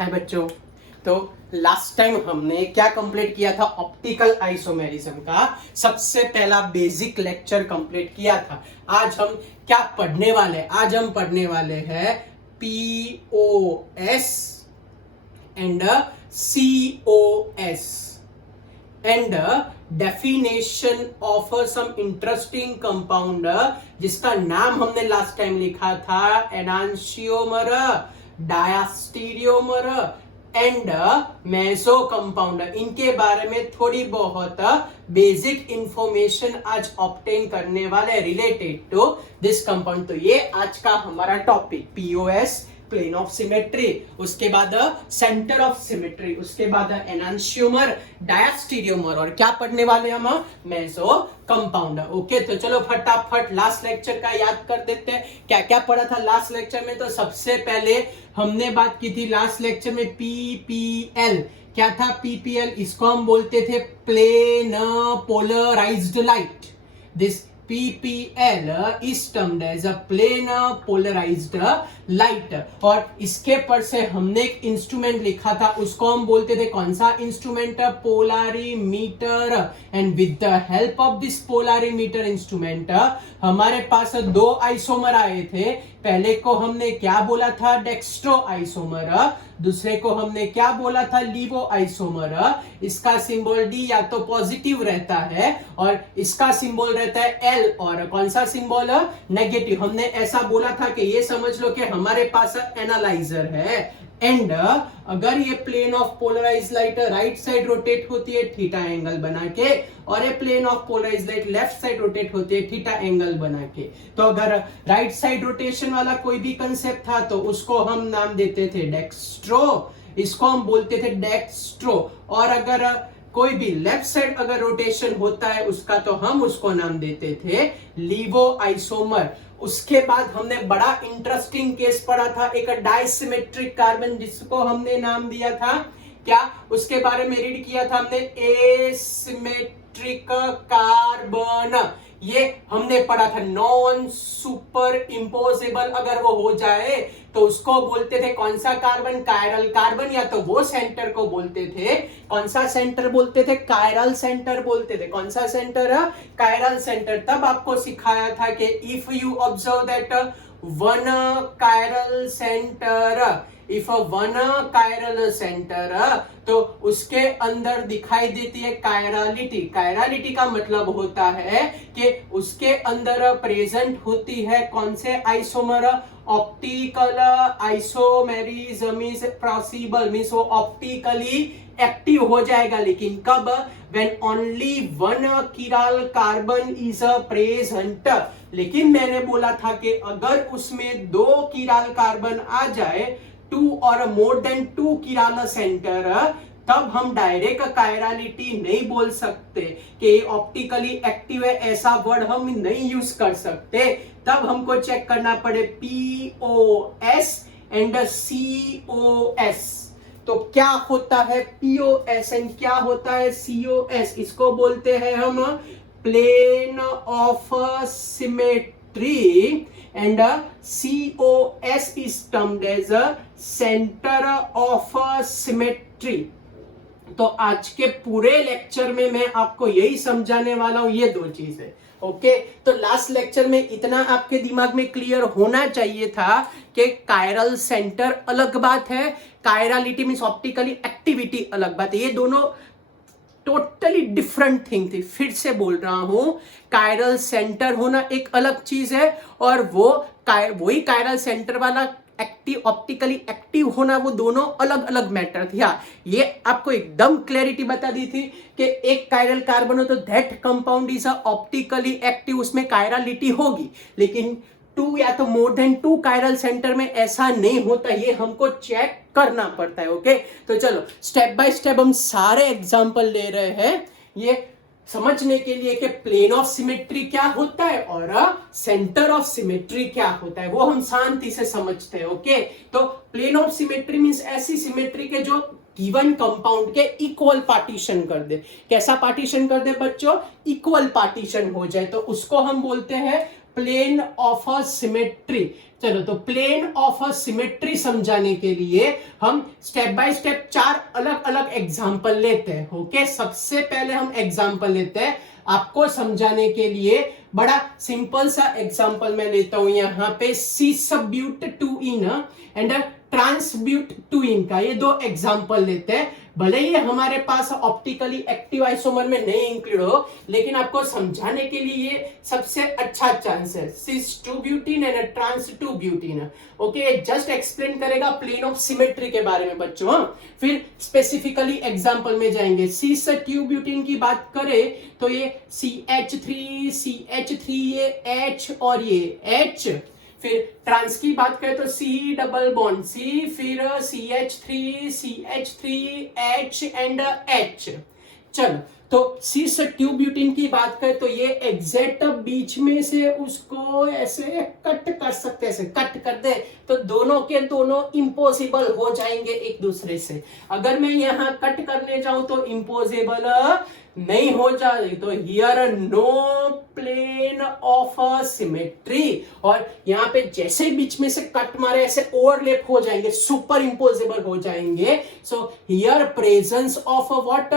हाय बच्चों। तो last time हमने क्या कंप्लीट किया था? ऑप्टिकल आइसोमेरिज्म का सबसे पहला बेसिक लेक्चर कंप्लीट किया था। आज हम क्या पढ़ने वाले हैं? आज हम पढ़ने वाले हैं POS and COS and definition of some interesting compound जिसका नाम हमने लास्ट टाइम लिखा था enantiomer, diastereomer and meso compound. इनके बारे में थोड़ी बहुत बेसिक इंफॉर्मेशन आज ऑब्टेन करने वाले रिलेटेड टू दिस कंपाउंड। तो ये आज का हमारा topic POS, plane of symmetry, उसके बाद सेंटर ऑफ सिमेट्री, उसके बाद एनांशियोमर, डायस्टीरियोमर और क्या पढ़ने वाले हम? Meso compound. ओके, तो चलो फटाफट लास्ट लेक्चर का याद कर देते हैं। क्या क्या पढ़ा था लास्ट लेक्चर में? तो सबसे पहले हमने बात की थी लास्ट लेक्चर में PPL। क्या था PPL? इसको हम बोलते थे plane polarised light. This PPL is termed as a plane polarized light। और इसके पर से हमने एक इंस्ट्रूमेंट लिखा था, उसको हम बोलते थे कौन सा instrument? Polarimeter. And with the help of this polarimeter instrument हमारे पास दो आइसोमर आए थे। पहले को हमने क्या बोला था? Dextro isomer. दूसरे को हमने क्या बोला था? लीवो आइसोमर। इसका सिंबल D या तो पॉजिटिव रहता है और इसका सिंबल रहता है L, और कौन सा सिंबल? नेगेटिव। हमने ऐसा बोला था कि ये समझ लो कि हमारे पास एनालाइजर है एंड अगर ये plane of polarise light right side rotate होती है थीटा एंगल बना के, और ये plane of polarise light left side rotate होती है थीटा एंगल बना के, तो अगर राइट साइड रोटेशन वाला कोई भी कंसेप्ट था तो उसको हम नाम देते थे डेक्स्ट्रो, इसको हम बोलते थे डेक्स्ट्रो। और अगर कोई भी लेफ्ट साइड अगर रोटेशन होता है उसका तो हम उसको नाम देते थे लीवो आइसोमर। उसके बाद हमने बड़ा इंटरेस्टिंग केस पढ़ा था, एक डाइसिमेट्रिक कार्बन, जिसको हमने नाम दिया था क्या? उसके बारे में रीड किया था हमने एसिमेट्रिक कार्बन। ये हमने पढ़ा था नॉन सुपर इम्पोजेबल अगर वो हो जाए तो उसको बोलते थे कौन सा कार्बन? Chiral carbon. या तो वो सेंटर को बोलते थे कौन सा सेंटर बोलते थे? कायरल सेंटर बोलते थे। कौन सा सेंटर? Chiral centre. तब आपको सिखाया था कि if you observe that one chiral centre, if one chiral centre, तो उसके अंदर दिखाई देती है कायरालिटी। कायरालिटी का मतलब होता है कि उसके अंदर प्रेजेंट होती है कौन से isomer? Optical isomerism is possible, means वो ऑप्टिकली एक्टिव हो जाएगा। लेकिन कब? When only one chiral carbon is present. लेकिन मैंने बोला था कि अगर उसमें दो किराल कार्बन आ जाए, 2 और मोर देन 2 किराल सेंटर, तब हम डायरेक्ट कायरालिटी नहीं बोल सकते कि ऑप्टिकली एक्टिव है, ऐसा वर्ड हम नहीं यूज कर सकते। तब हमको चेक करना पड़े POS एंड COS। तो क्या होता है POS एंड क्या होता है COS? इसको बोलते हैं हम plane of symmetry and COS is termed as centre of symmetry. तो आज के पूरे लेक्चर में मैं आपको यही समझाने वाला हूं, ये दो चीजें। ओके, तो लास्ट लेक्चर में इतना आपके दिमाग में क्लियर होना चाहिए था कि कायरल सेंटर अलग बात है, कायरालिटी मींस ऑप्टिकली एक्टिविटी अलग बात है। ये दोनों टोटली डिफरेंट थिंग थी। फिर से बोल रहा हूं, कायरल सेंटर होना एक अलग चीज है और वही कायरल सेंटर वाला एक्टिव, ऑप्टिकली एक्टिव होना, वो दोनों अलग अलग मैटर थे। हाँ, ये आपको एकदम क्लैरिटी बता दी थी कि एक कायरल कार्बन हो तो that compound is optically active, उसमें कायरालिटी होगी। लेकिन 2 या तो मोर देन 2 कायरल सेंटर में ऐसा नहीं होता, ये हमको चेक करना पड़ता है। ओके, तो चलो स्टेप बाय स्टेप हम सारे एग्जांपल ले रहे हैं ये समझने के लिए कि प्लेन ऑफ सिमेट्री क्या होता है और सेंटर ऑफ सिमेट्री क्या होता है, वो हम शांति से समझते हैं। ओके, तो प्लेन ऑफ सिमेट्री मींस ऐसी सिमेट्री के जो गिवन कंपाउंड के इक्वल पार्टीशन कर दे। कैसा पार्टीशन कर दे बच्चों? इक्वल पार्टीशन हो जाए तो उसको हम बोलते हैं प्लेन ऑफ अ सिमेट्री। चलो, तो प्लेन ऑफ अ सिमेट्री समझाने के लिए हम स्टेप बाय स्टेप 4 अलग अलग एग्जांपल लेते हैं। ओके, सबसे पहले हम एग्जांपल लेते हैं आपको समझाने के लिए। बड़ा सिंपल सा एग्जांपल मैं लेता हूं यहां पे, सी सबब्यूट 2 इन एंड ट्रांसब्यूट 2 इन का ये 2 एग्जांपल लेते हैं। भले ही हमारे पास ऑप्टिकली एक्टिव आइसोमर में नहीं इंक्लूड हो, लेकिन आपको समझाने के लिए ये सबसे अच्छा चांस है। Cis 2 butene and trans 2 butene. Okay, just explain करेगा प्लेन ऑफ सिमेट्री के बारे में बच्चों। फिर स्पेसिफिकली एग्जांपल में जाएंगे। सिस 2 ब्यूटीन की बात करें तो ये CH3 ये H और ये H। फिर ट्रांस की बात करें तो C डबल बॉन्ड C, फिर CH3 H एंड H। चलो, तो सिस 2 ब्यूटीन की बात करें तो ये एग्जैक्ट बीच में से उसको ऐसे कट कर सकते हैं। ऐसे कट कर दे तो दोनों के दोनों इम्पॉसिबल हो जाएंगे एक दूसरे से। अगर मैं यहाँ कट करने जाऊं तो इम्पॉसिबल नहीं हो जाए, तो here no plane of symmetry. और यहाँ पे जैसे बीच में से कट मारे ऐसे ओवरलैप हो जाएंगे, सुपर इम्पोजेबल हो जाएंगे। So here presence of what,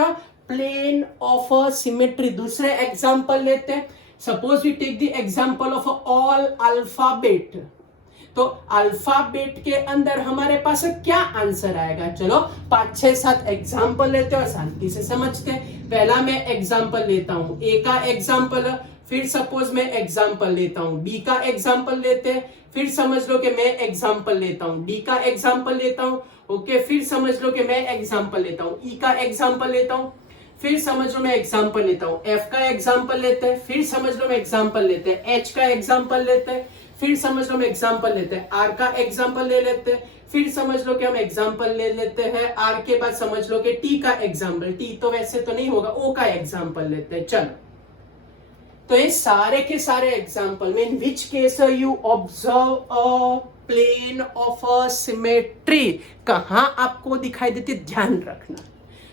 plane of symmetry. दूसरे एग्जांपल लेते हैं। Suppose we take the example of all alphabet. तो अल्फाबेट के अंदर हमारे पास क्या आंसर आएगा? चलो 5, 6, 7 एग्जांपल लेते हैं और शांति से समझते हैं। पहला मैं एग्जांपल लेता हूं, ए का एग्जांपल। फिर सपोज मैं एग्जांपल लेता हूं, बी का एग्जांपल लेते हैं। फिर समझ लो कि मैं एग्जांपल लेता हूं, डी का एग्जांपल लेता हूं। ओके, फिर समझ लो कि मैं एग्जांपल लेता हूं, ई का एग्जांपल लेता हूं। फिर समझ लो मैं एग्जांपल लेता हूं, एफ का एग्जांपल लेते हैं। फिर समझ लो मैं एग्जांपल लेते हैं, एच का एग्जांपल लेते हैं। फिर समझ लो हम एग्जांपल लेते हैं, आर का एग्जांपल ले लेते हैं। फिर समझ लो कि हम एग्जांपल ले लेते हैं आर के बाद समझ लो कि टी का एग्जांपल, टी तो वैसे तो नहीं होगा, ओ का एग्जांपल लेते हैं। चलो, तो ये सारे के सारे एग्जांपल में in which case you observe a plane of a symmetry, कहां आपको दिखाई देती, ध्यान रखना।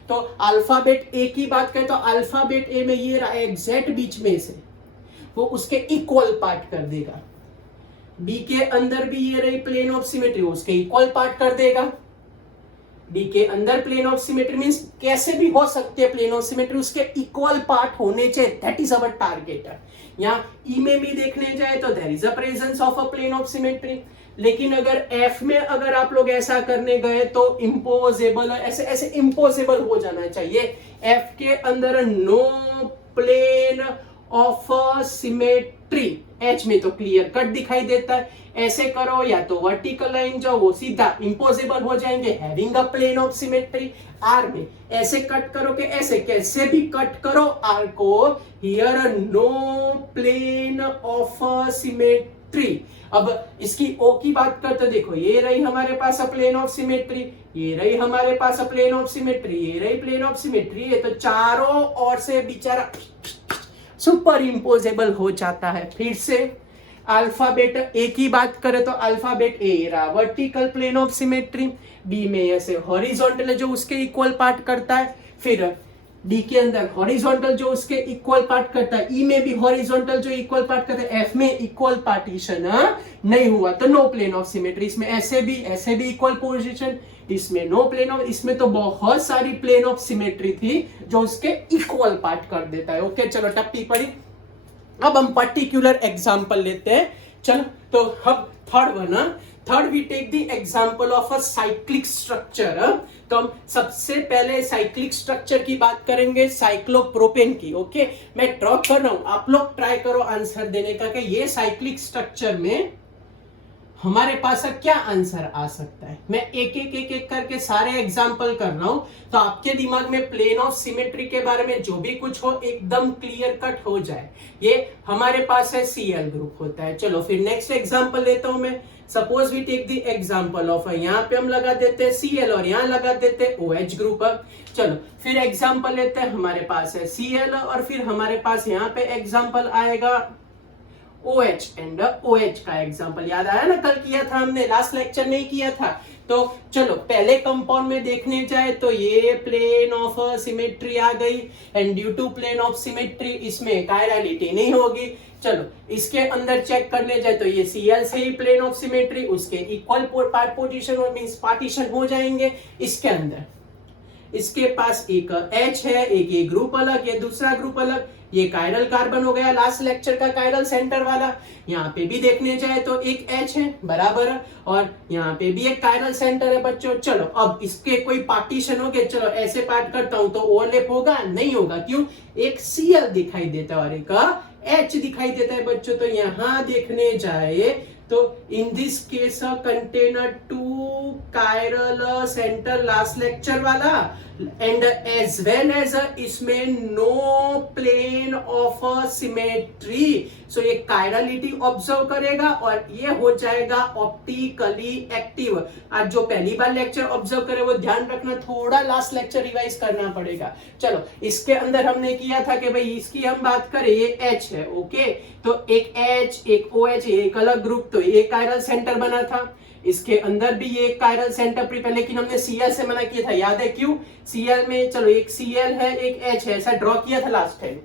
तो अल्फाबेट ए की बात करें तो अल्फाबेट ए में ये रहा एग्जैक्ट बीच में से, वो उसके इक्वल पार्ट कर देगा। बी के अंदर भी ये रही प्लेन ऑफ सिमेट्री, उसके इक्वल पार्ट कर देगा। डी के अंदर प्लेन ऑफ सिमेट्री मींस कैसे भी हो सकते हैं प्लेन ऑफ सिमेट्री, उसके इक्वल पार्ट होने चाहिए। That is our target. यहाँ ई में भी देखने जाए तो there is a presence of a plane of symmetry. लेकिन अगर एफ में अगर आप लोग ऐसा करने गए तो इम्पोजेबल, ऐसे ऐसे इम्पोजेबल हो जाना चाहिए। एफ के अंदर no plane of symmetry, H में तो क्लियर कट दिखाई देता है। ऐसे करो या तो वर्टिकल लाइन जाओ, वो सीधा इम्पोजेबल हो जाएंगे, having a plane of symmetry. R में ऐसे कट करो कि ऐसे कैसे भी कट करो आर को, here no plane of symmetry. अब इसकी ओ की बात करते देखो, ये रही हमारे पास प्लेन ऑफ सिमेट्री, ये रही हमारे पास प्लेन ऑफ सिमेट्री, ये रही प्लेन ऑफ सिमेट्री। ये तो चारों ओर से बेचारा सुपर इम्पोजेबल हो जाता है। फिर से अल्फाबेट ए की बात करें तो अल्फाबेट ए रहा vertical plane of symmetry, B में ऐसे हॉरिजॉन्टल है जो उसके इक्वल पार्ट करता है। फिर डी के अंदर हॉरिजॉन्टल जो उसके इक्वल पार्ट करता है, ई में भी हॉरिजॉन्टल जो इक्वल पार्ट करता है, एफ में इक्वल पार्टीशन नहीं हुआ तो नो प्लेन ऑफ सिमेट्री। इसमें ऐसे भी इक्वल पोजीशन, इसमें नो प्लेन ऑफ, इसमें तो बहुत सारी प्लेन ऑफ सिमेट्री थी जो उसके इक्वल पार्ट कर देता है। ओके, चलो टप्पी पड़ी। अब हम पर्टिकुलर एग्जांपल लेते हैं। चलो, तो अब third we take the example of a cyclic structure. तो हम सबसे पहले साइक्लिक स्ट्रक्चर की बात करेंगे, साइक्लोप्रोपेन की। ओके, मैं ड्रॉ कर रहा हूं, आप लोग ट्राई करो आंसर देने का कि ये साइक्लिक स्ट्रक्चर में हमारे पास क्या आंसर आ सकता है। मैं एक करके सारे एग्जांपल कर रहा हूं तो आपके दिमाग में प्लेन ऑफ सिमेट्री के बारे में जो भी कुछ हो एकदम क्लियर कट हो जाए। ये हमारे पास है Cl ग्रुप होता है। चलो फिर नेक्स्ट एग्जांपल लेता हूं मैं। Suppose we take the example of, यहाँ पे हम लगा देते हैं Cl और यहाँ लगा देते हैं OH ग्रुप। चलो फिर एग्जांपल लेते हैं, हमारे पास है Cl और फिर हमारे पास यहाँ पे एग्जांपल आएगा OH एंड OH का एग्जांपल। याद आया ना, कल किया था हमने, लास्ट लेक्चर नहीं किया था। तो चलो पहले कंपाउंड में देखने जाए तो ये प्लेन ऑफ सिमेट्री आ गई and due to plane of symmetry इसमें कायरलिटी नहीं होगी। चलो इसके अंदर चेक करने जाए तो ये Cl से ही प्लेन ऑफ सिमेट्री उसके इक्वल पोजीशन और मींस पार्टीशन हो जाएंगे। इसके अंदर इसके पास एक H है, एक ये ग्रुप अलग, ये दूसरा ग्रुप अलग, ये कायरल कार्बन हो गया लास्ट लेक्चर का कायरल सेंटर वाला। यहाँ पे भी देखने जाए तो एक H है बराबर, और यहाँ पे भी एक कायरल सेंटर है बच्चों। चलो अब इसके कोई पार्टीशन हो गए, चलो ऐसे पार्ट करता हूं तो ओवरलैप होगा नहीं होगा, क्यों? एक Cl दिखाई देता है और एक H दिखाई देता है बच्चों। तो यहाँ देखने जाए तो in this case container two chiral centre last lecture वाला एंड एज वेल एज इसमें no plane of symmetry. So ये कायरलिटी ऑब्जर्व करेगा और ये हो जाएगा ऑप्टिकली एक्टिव। आज जो पहली बार लेक्चर ऑब्जर्व करे वो ध्यान रखना, थोड़ा लास्ट लेक्चर रिवाइज करना पड़ेगा। चलो इसके अंदर हमने किया था कि भाई इसकी हम बात करें, ये H है ओके, तो एक H एक OH एक अलग ग्रुप, तो ये कायरल सेंटर बना था। इसके अंदर भी ये कायरल सेंटर प्रिपेयर, लेकिन हमने Cl से मना किया था, याद है क्यों? Cl में चलो एक Cl है एक H है, ऐसा ड्रॉ किया था लास्ट टाइम।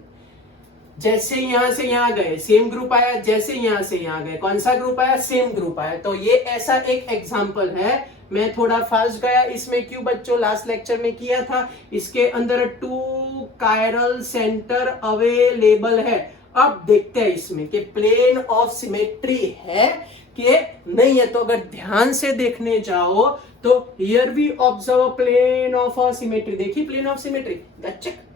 जैसे यहां से यहां गए सेम ग्रुप आया, जैसे यहां से यहां गए कौन सा ग्रुप आया? सेम ग्रुप आया। तो ये ऐसा एक एग्जांपल है। मैं थोड़ा फास्ट गया इसमें, क्यों बच्चों? लास्ट लेक्चर में किया था। इसके अंदर 2 कायरल सेंटर अवेलेबल है। अब देखते हैं इसमें कि प्लेन ऑफ सिमेट्री है कि नहीं है। तो अगर ध्यान से देखने जाओ तो here we observe plane of symmetry. देखिए प्लेन ऑफ सिमेट्री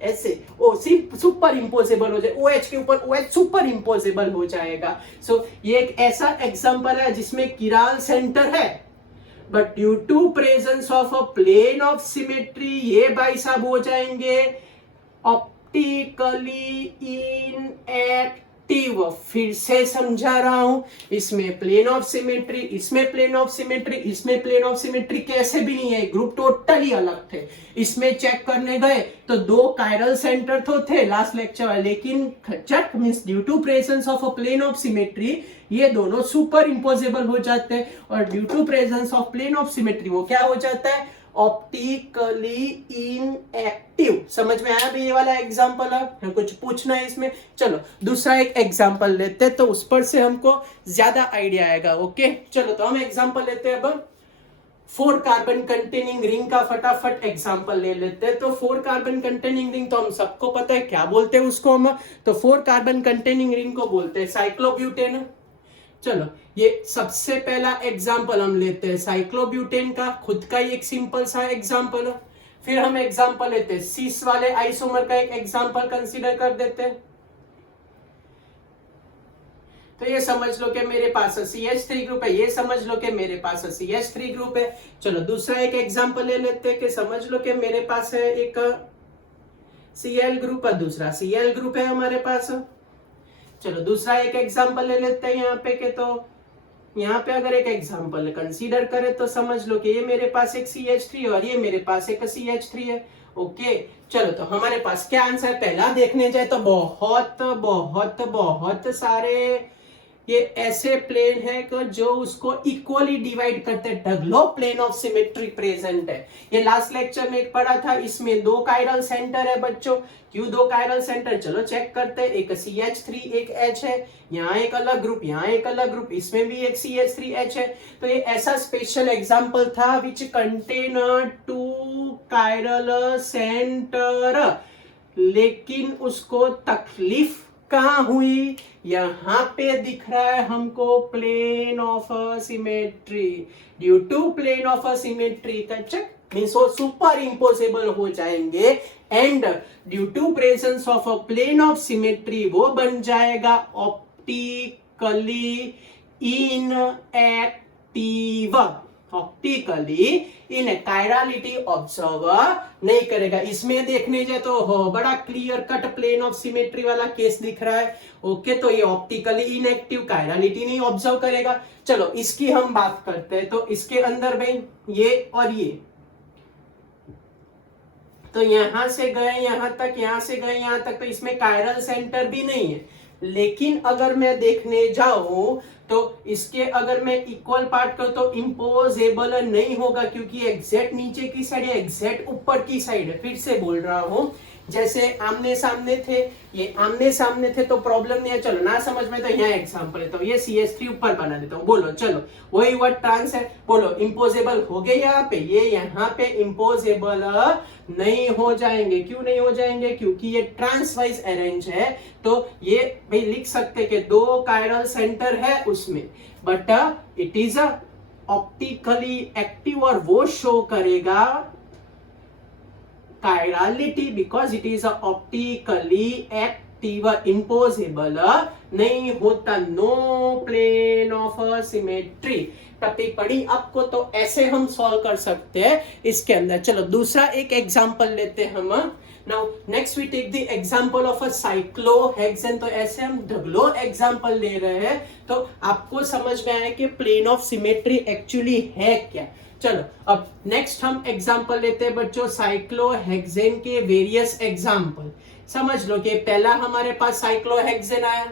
ऐसे ओ सुपर इंपोजेबल हो जाए, OH के ऊपर OH सुपर इंपोजेबल हो जाएगा। सो ये एक ऐसा एग्जांपल है जिसमें किराल सेंटर है, but due to presence of a plane of symmetry ये भाई साहब हो जाएंगे ऑप्टिकली इनएक्टिव। फिर से समझा रहा हूं, इसमें प्लेन ऑफ सिमेट्री, इसमें प्लेन ऑफ सिमेट्री, इसमें प्लेन ऑफ सिमेट्री कैसे भी नहीं है, ग्रुप टोटली अलग थे। इसमें चेक करने गए तो 2 कायरल सेंटर तो थे लास्ट लेक्चर, लेकिन check means due to presence of a plane of symmetry ये दोनों सुपर इंपोजेबल हो जाते हैं, और due to presence of plane of symmetry वो क्या हो जाता है? Optically inactive. समझ में आया भी ये वाला एग्जांपल है? कुछ पूछना है इसमें? चलो दूसरा एक एग्जांपल लेते हैं तो उस पर से हमको ज्यादा आइडिया आएगा। ओके चलो तो हम एग्जांपल लेते हैं अब 4 कार्बन कंटेनिंग रिंग का फटाफट एग्जांपल ले लेते हैं। तो 4 कार्बन कंटेनिंग रिंग तो हम सबको पता है क्या बोलते हैं उसको हम, तो 4 कार्बन कंटेनिंग रिंग को बोलते हैं साइक्लोब्यूटेन। चलो ये सबसे पहला एग्जाम्पल हम लेते हैं साइक्लोब्यूटेन का, खुद का ही एक सिंपल सा एग्जाम्पल। फिर हम एग्जाम्पल लेते हैं सीस वाले आइसोमर का एक एग्जाम्पल कंसीडर कर देते हैं। तो ये समझ लो कि मेरे पास CH3 ग्रुप है, ये समझ लो कि मेरे पास CH3 ग्रुप है। चलो दूसरा एक एग्जाम्पल ले लेते हैं कि समझ लो कि मेरे पास है एक Cl ग्रुप है, दूसरा Cl ग्रुप है हमारे पास। चलो दूसरा एक एग्जांपल ले लेते हैं यहाँ पे के, तो यहाँ पे अगर एक एग्जांपल कंसीडर करें तो समझ लो कि ये मेरे पास एक CH3 और ये मेरे पास एक CH3 है। ओके चलो तो हमारे पास क्या आंसर पहला देखने जाए तो बहुत बहुत बहुत सारे ये ऐसे प्लेन है कि जो उसको इक्वली डिवाइड करते हैं। डगलो प्लेन ऑफ सिमेट्री प्रेजेंट है। ये लास्ट लेक्चर में एक पढ़ा था, इसमें 2 कायरल सेंटर है बच्चों। क्यों 2 कायरल सेंटर? चलो चेक करते हैं। एक CH3 एक H है, यहाँ एक अलग ग्रुप, यहाँ एक अलग ग्रुप, इसमें भी एक CH3H है। तो ये ऐसा स्पेशल एग्जांपल था विच कंटेन 2 कायरल सेंटर, लेकिन उसको तकलीफ कहां हुई? यहां पे दिख रहा है हमको plane of symmetry. Due to plane of symmetry का चेक मींस वो सुपर इंपोजेबल हो जाएंगे, and due to presence of a plane of symmetry वो बन जाएगा optically inactive. Optically in chirality observe नहीं करेगा। इसमें देखने जाए तो बड़ा clear cut plane of symmetry वाला केस दिख रहा है। ओके तो ये ऑप्टिकली इनएक्टिव, कायरलिटी नहीं ऑब्जर्व करेगा। चलो इसकी हम बात करते हैं। तो इसके अंदर भाई ये और ये, तो यहां से गए यहां तक, यहां से गए यहां तक, तो इसमें कायरल सेंटर भी नहीं है। लेकिन अगर मैं देखने जाऊं तो इसके अगर मैं इक्वल पार्ट करूं तो इम्पोजेबल नहीं होगा, क्योंकि एग्जैक्ट नीचे की साइड या एग्जैक्ट ऊपर की साइड है। फिर से बोल रहा हूं, जैसे आमने सामने थे, ये आमने सामने थे तो प्रॉब्लम नहीं है। चलो ना समझ में तो यहाँ एग्जांपल लेता हूँ, ये CH3 ऊपर बना देता हूँ। बोलो चलो, वही वर्ड ट्रांस है, बोलो इम्पोजेबल हो गए यहाँ पे। ये यहाँ पे इम्पोजेबल नहीं हो जाएंगे। क्यों नहीं हो जाएंगे? क्योंकि ये ट्रांस वाइज अरेंज है। तो ये भाई लिख सकते कि 2 कायरल सेंटर है उसमें, but it is optically active और वो शो करेगा chirality because it is a optically active, impossible नहीं होता। No plane of symmetry. Topic पढ़ी आपको, तो ऐसे हम सॉल्व कर सकते हैं इसके अंदर। चलो दूसरा एक एग्जांपल लेते हैं हम। Now next we take the example of a cyclohexane. तो ऐसे हम ढगलो एग्जांपल ले रहे हैं, तो आपको समझ में आया कि प्लेन ऑफ सिमेट्री एक्चुअली है क्या। चलो अब नेक्स्ट हम एग्जांपल लेते हैं बच्चों साइक्लोहेक्सेन के वेरियस एग्जांपल। समझ लो कि पहला हमारे पास साइक्लोहेक्सेन आया,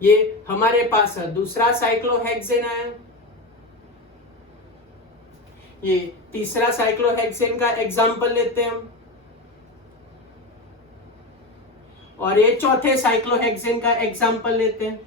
ये हमारे पास दूसरा साइक्लोहेक्सेन आया, ये तीसरा साइक्लोहेक्सेन का एग्जांपल लेते हैं हम, और ये चौथे साइक्लोहेक्सेन का एग्जांपल लेते हैं।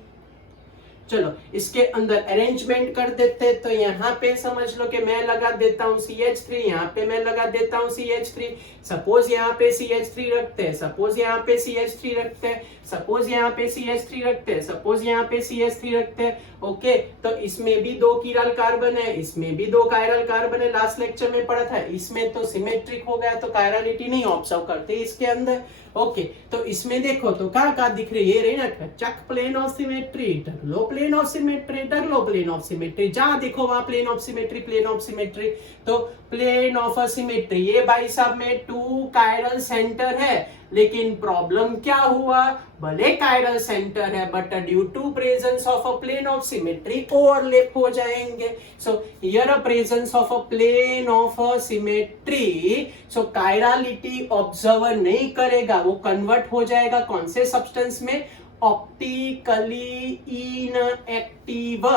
चलो इसके अंदर अरेंजमेंट कर देते हैं। तो यहाँ पे समझ लो कि मैं लगा देता हूँ CH3, यहाँ पे मैं लगा देता हूँ CH3। सपोज यहाँ पे CH3 रखते हैं, सपोज यहाँ पे CH3 रखते हैं, सपोज यहाँ पे CH3 रखते हैं, सपोज यहाँ पे CH3 रखते हैं। ओके, तो इसमें भी 2 कीरल कार्बन है, इसमें भी 2 कायरल कार्बन है। लास्ट लेक्चर में पढ़ा था, इसमें तो सिमेट्रिक हो गया तो कायरलिटी नहीं ऑब्जर्व करते इसके अंदर। ओके, तो इसमें देखो तो कहाँ दिख रही है, ये रही ना चक प्लेन ऑफ सिमेट्री, ढगलो प्लेन ऑफ सिमेट्री, ढगलो प्लेन ऑफ सिमेट्री। जहां देखो वहां plane of symmetry, plane of symmetry. तो प्लेन ऑफ सिमेट्री, ये भाई साहब में 2 कायरल सेंटर है, लेकिन प्रॉब्लम क्या हुआ, भले कायरल सेंटर है but due to presence of a plane of symmetry overlap हो जाएंगे। So here a presence of a plane of symmetry, so chirality observe नहीं करेगा, वो कन्वर्ट हो जाएगा कौन से सब्सटेंस में, ऑप्टिकली इनएक्टिव।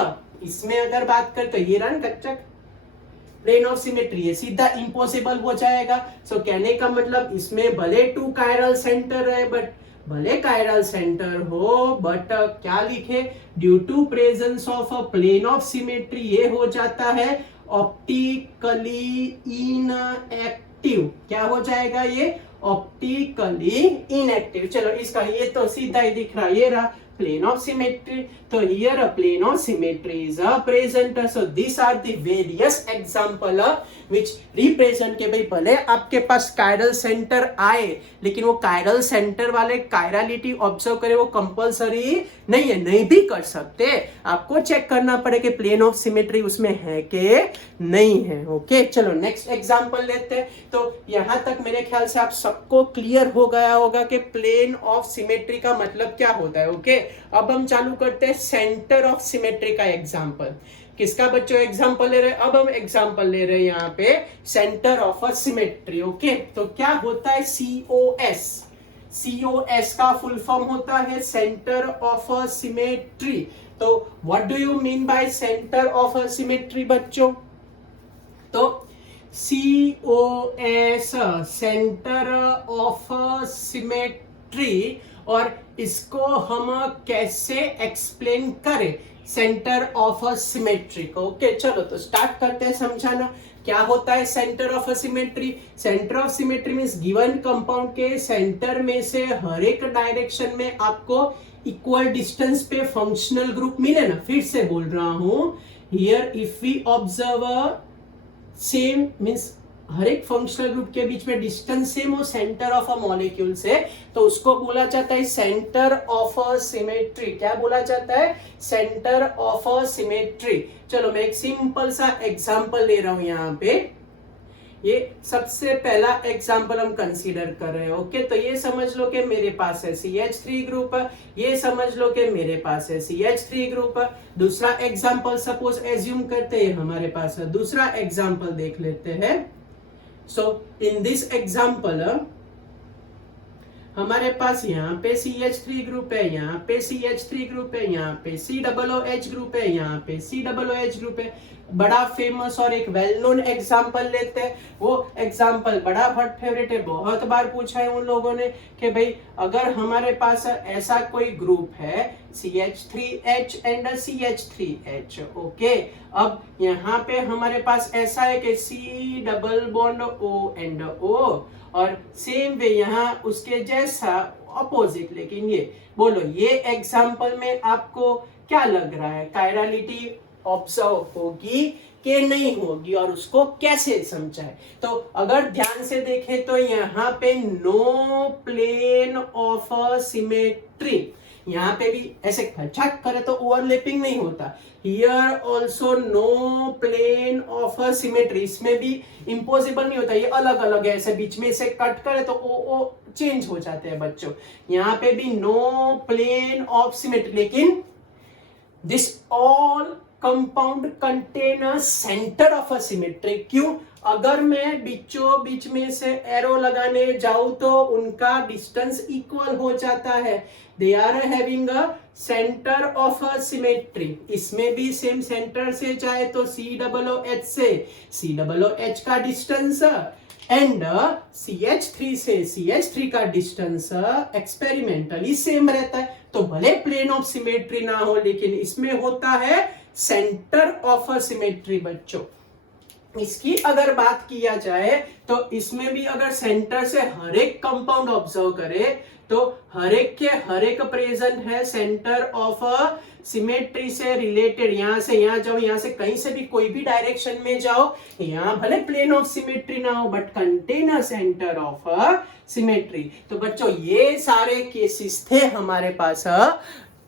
इसमें अगर बात करते तो ये रन कच्चा प्लेन ऑफ सिमेट्री है, सीधा इम्पॉसिबल हो जाएगा। सो कहने का मतलब इसमें भले 2 कायरल सेंटर है, बट भले कायरल सेंटर हो बट क्या लिखे, due to presence of a plane of symmetry ये हो जाता है ऑप्टिकली इनएक्टिव। क्या हो जाएगा ये, ऑप्टिकली इनएक्टिव। चलो इसका ये तो सीधा ही दिख रहा, ये रहा plane of symmetry. So here a plane of symmetry is present. So these are the various example which represent के भाई भले आपके पास कायरल सेंटर आए, लेकिन वो कायरल सेंटर वाले कायरालिटी ऑब्जर्व करे वो कंपलसरी नहीं है, नहीं भी कर सकते। आपको चेक करना पड़े कि प्लेन ऑफ सिमेट्री उसमें है कि नहीं है। ओके, चलो नेक्स्ट एग्जांपल लेते हैं। तो यहां तक मेरे ख्याल से आप सबको क्लियर हो गया होगा कि प्लेन ऑफ सिमेट्री का मतलब क्या होता है। ओके, अब हम चालू करते हैं सेंटर ऑफ सिमेट्री का एग्जांपल। किसका बच्चों एग्जांपल ले रहे हैं, अब हम एग्जांपल ले रहे हैं यहाँ पे centre of a symmetry. Okay, तो क्या होता है COS, COS का फुल फॉर्म होता है सेंटर ऑफ अ सिमेट्री। तो what do you mean bye centre of a symmetry बच्चों, तो COS सेंटर ऑफ सिमेट्री, और इसको हम कैसे एक्सप्लेन करें सेंटर ऑफ अ सिमेट्री को। ओके, चलो तो स्टार्ट करते हैं समझाना क्या होता है centre of a symmetry. Centre of symmetry means given compound के सेंटर में से हर एक डायरेक्शन में आपको इक्वल डिस्टेंस पे फंक्शनल ग्रुप मिले ना। फिर से बोल रहा हूं, here if we observe same means हर एक फंक्शनल ग्रुप के बीच में डिस्टेंस सेम हो सेंटर ऑफ अ मॉलिक्यूल से, तो उसको बोला जाता है सेंटर ऑफ अ सिमेट्री। क्या बोला जाता है, सेंटर ऑफ अ सिमेट्री। चलो मैं एक सिंपल सा एग्जांपल ले रहा हूं यहाँ पे। ये सबसे पहला एग्जांपल हम कंसीडर कर रहे हैं। ओके, तो ये समझ लो कि मेरे पास है CH3 ग्रुप, ये समझ लो कि मेरे पास है CH3 ग्रुप। दूसरा एग्जांपल सपोज एज्यूम करते हैं हमारे पास है, दूसरा एग्जांपल देख लेते हैं। So in this example हमारे पास यहाँ पे CH3 ग्रुप है, यहाँ पे CH3 ग्रुप है, यहाँ पे COOH ग्रुप है, यहाँ पे COOH ग्रुप है। बड़ा फेमस और एक वेल नोन एग्जाम्पल लेते हैं, वो एग्जाम्पल बड़ा फेवरेट है, बहुत बार पूछा है उन लोगों ने कि भाई अगर हमारे पास ऐसा कोई ग्रुप है CH3H एंड CH3H, ओके, अब यहाँ पे हमारे पास ऐसा है कि C double bond O and O, और सेम वे यहाँ उसके जैसा ऑपोजिट, लेकिन ये बोलो ये एग्जाम्पल में आपको क्या लग रहा है, कायरलिटी ऑब्जर्व होगी कि नहीं होगी और उसको कैसे समझा है? तो अगर ध्यान से देखें तो यहाँ पे नो प्लेन ऑफ सिमेट्री, यहाँ पे भी ऐसे छक करे तो ओवरलैपिंग नहीं होता, here also no plane of symmetry, इसमें भी इम्पॉसिबल नहीं होता, ये अलग अलग है, ऐसे बीच में से कट करे तो ओ चेंज हो जाते हैं बच्चों। यहाँ पे भी नो प्लेन ऑफ सिमेट्री, लेकिन this all compound contain a centre of a symmetry. क्यों? अगर मैं बीचों बीच में से एरो लगाने जाऊं तो उनका डिस्टेंस इक्वल हो जाता है, they are having a centre of a symmetry. इसमें भी सेम सेंटर से जाए तो COOH से COOH का डिस्टेंस एंड CH3 से CH3 का डिस्टेंस एक्सपेरिमेंटली सेम रहता है। तो भले प्लेन ऑफ सिमेट्री ना हो, लेकिन इसमें होता है सेंटर ऑफ अ सिमेट्री बच्चों। इसकी अगर बात किया जाए तो इसमें भी अगर सेंटर से हर एक कंपाउंड ऑब्जर्व करे तो हर एक के हर एक प्रेजेंट है सेंटर ऑफ अ सिमेट्री से रिलेटेड। यहां से यहां जाओ, यहां से कहीं से भी कोई भी डायरेक्शन में जाओ, यहां भले प्लेन ऑफ सिमेट्री ना हो but contain a centre of a symmetry. तो बच्चों ये सारे केसेस थे हमारे पास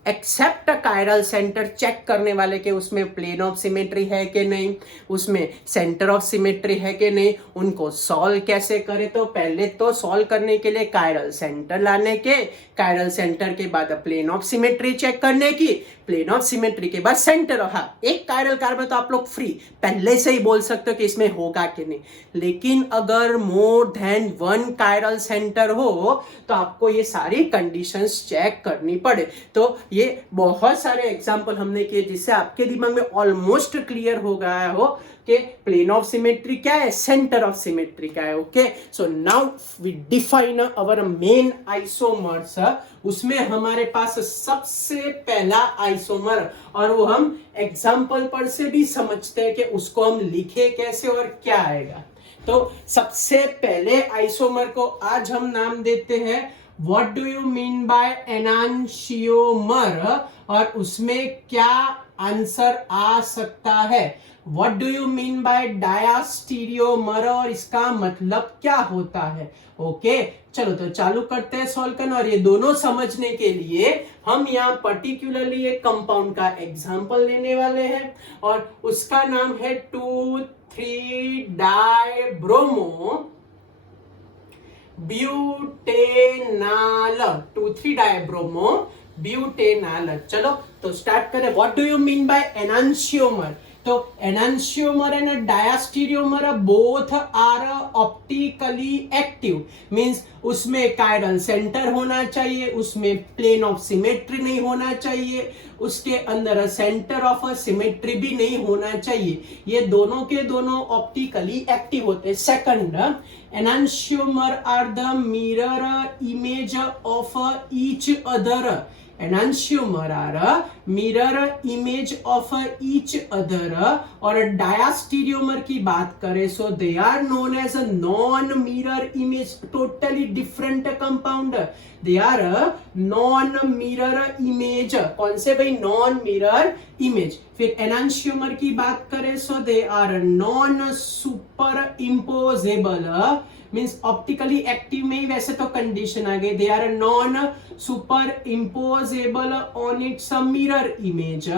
एक्सेप्ट कायरल सेंटर चेक करने वाले के उसमें प्लेन ऑफ सिमेट्री है कि नहीं, उसमें सेंटर ऑफ सिमेट्री है कि नहीं, उनको सॉल्व कैसे करें। तो पहले तो सॉल्व करने के लिए कायरल सेंटर लाने के, कायरल सेंटर के बाद प्लेन ऑफ सिमेट्री चेक करने की, प्लेन ऑफ सिमेट्री के बाद सेंटर। हाँ, एक कायरल कार्बन तो आप लोग फ्री पहले से ही बोल सकते हो कि इसमें होगा कि नहीं, लेकिन अगर more than one chiral centre हो तो आपको ये सारी कंडीशंस चेक करनी पड़े। तो ये बहुत सारे एग्जाम्पल हमने किए जिससे आपके दिमाग में ऑलमोस्ट क्लियर हो गया हो कि प्लेन ऑफ सिमेट्री क्या है, सेंटर ऑफ सिमेट्री क्या है। Okay, so now we define our main isomers. उसमें हमारे पास सबसे पहला आइसोमर, और वो हम एग्जाम्पल पर से भी समझते हैं कि उसको हम लिखे कैसे और क्या आएगा। तो सबसे पहले आइसोमर को आज हम नाम देते हैं what do you mean by enantiomer, और उसमें क्या आंसर आ सकता है। What do you mean by diastereomer, और इसका मतलब क्या होता है। ओके, चलो तो चालू करते हैं सॉल्व करना। और ये दोनों समझने के लिए हम यहाँ पर्टिकुलरली एक कंपाउंड का एग्जांपल लेने वाले हैं और उसका नाम है 2,3-डाइब्रोमो ब्यूटेनाल। 2,3-डाइब्रोमो ब्यूटेनाल। चलो तो स्टार्ट करें। What do you mean by enantiomer. तो enantiomer and diastereomer both are optically active, means उसमें कायरल सेंटर होना चाहिए, उसमें प्लेन ऑफ सिमेट्री नहीं होना चाहिए, उसके अंदर सेंटर ऑफ सिमेट्री भी नहीं होना चाहिए। ये दोनों के दोनों ऑप्टिकली एक्टिव होते हैं। Second, enantiomer are the mirror image of each other. Enantiomer are mirror image of each other. और डायास्टीरियोमर की बात करें so they are known as a non mirror image, totally different compound. They are non mirror image. कौन से भाई? Non mirror image. फिर enantiomer की बात करें so they are non super imposable, means optically active में ही वैसे तो कंडीशन आ गई, दे are non super imposable on its mirror image.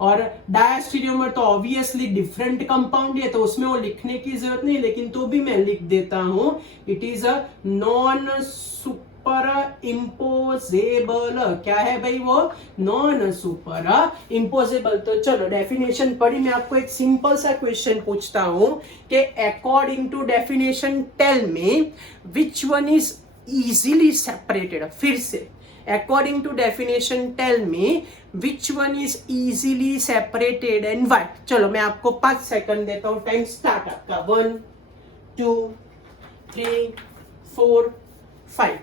और डायास्टीरियोमर तो ऑब्वियसली डिफरेंट कंपाउंड है तो उसमें वो लिखने की जरूरत नहीं, लेकिन तो भी मैं लिख देता हूं, it is a non super imposable. क्या है भाई वो? Non super imposable. तो चलो डेफिनेशन पढ़ी। मैं आपको एक सिंपल सा क्वेश्चन पूछता हूं कि according to definition tell me which one is easily separated. फिर से according to definition tell me which one is easily separated and why. चलो मैं आपको 5 सेकंड देता हूँ, टाइम स्टार्ट आपका. 1 2 3 4 5.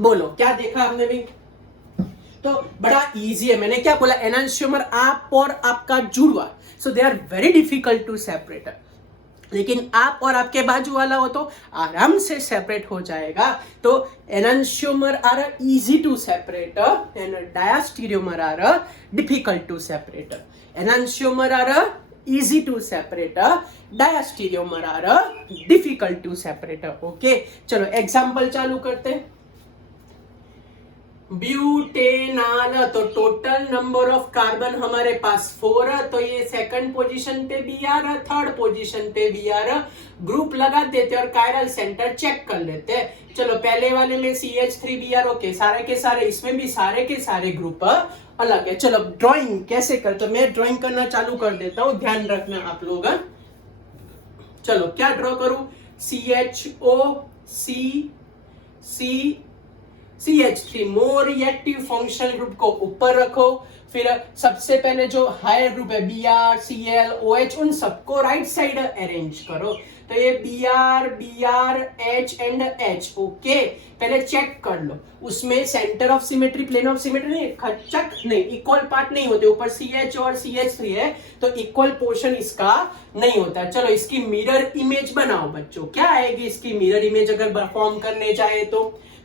बोलो क्या देखा आपने भी? तो बड़ा इजी है. मैंने क्या बोला, एनांशियोमर आप और आपका जुड़वा, so they are very difficult to separate. लेकिन आप और आपके बाजू वाला हो तो आराम से सेपरेट हो जाएगा. तो enantiomer are easy to separate and diastereomer are difficult to separate. Enantiomer are easy to separate, diastereomer are difficult to separate. Okay चलो एग्जांपल चालू करते हैं. ब्यूटेनाल, तो टोटल नंबर ऑफ कार्बन हमारे पास 4 है, तो ये सेकंड पोजीशन पे Br, थर्ड पोजीशन पे Br. ग्रुप लगा देते और कायरल सेंटर चेक कर लेते हैं. चलो पहले वाले में CH3Br. ओके सारे के सारे, इसमें भी सारे के सारे ग्रुप अलग है. चलो ड्राइंग कैसे करते, मैं ड्राइंग करना चालू कर देता हूं, ध्यान रखना आप लोग. चलो क्या ड्रॉ करूं, CH3 more reactive functional group को ऊपर रखो. फिर सबसे पहले जो हायर ग्रुप है Br, Cl, OH, उन सबको राइट साइड अरेंज करो. तो ये Br, H and H. Okay पहले चेक कर लो, उसमें centre of symmetry, plane of symmetry नहीं, खच्चक नहीं, इक्वल पार्ट नहीं होते. ऊपर CH और CH3 है तो इक्वल पोर्शन इसका नहीं होता. चलो इसकी मिरर इमेज बनाओ बच्चों. क्या आएगी इसकी मिरर इमेज अगर परफॉर्म करने जाए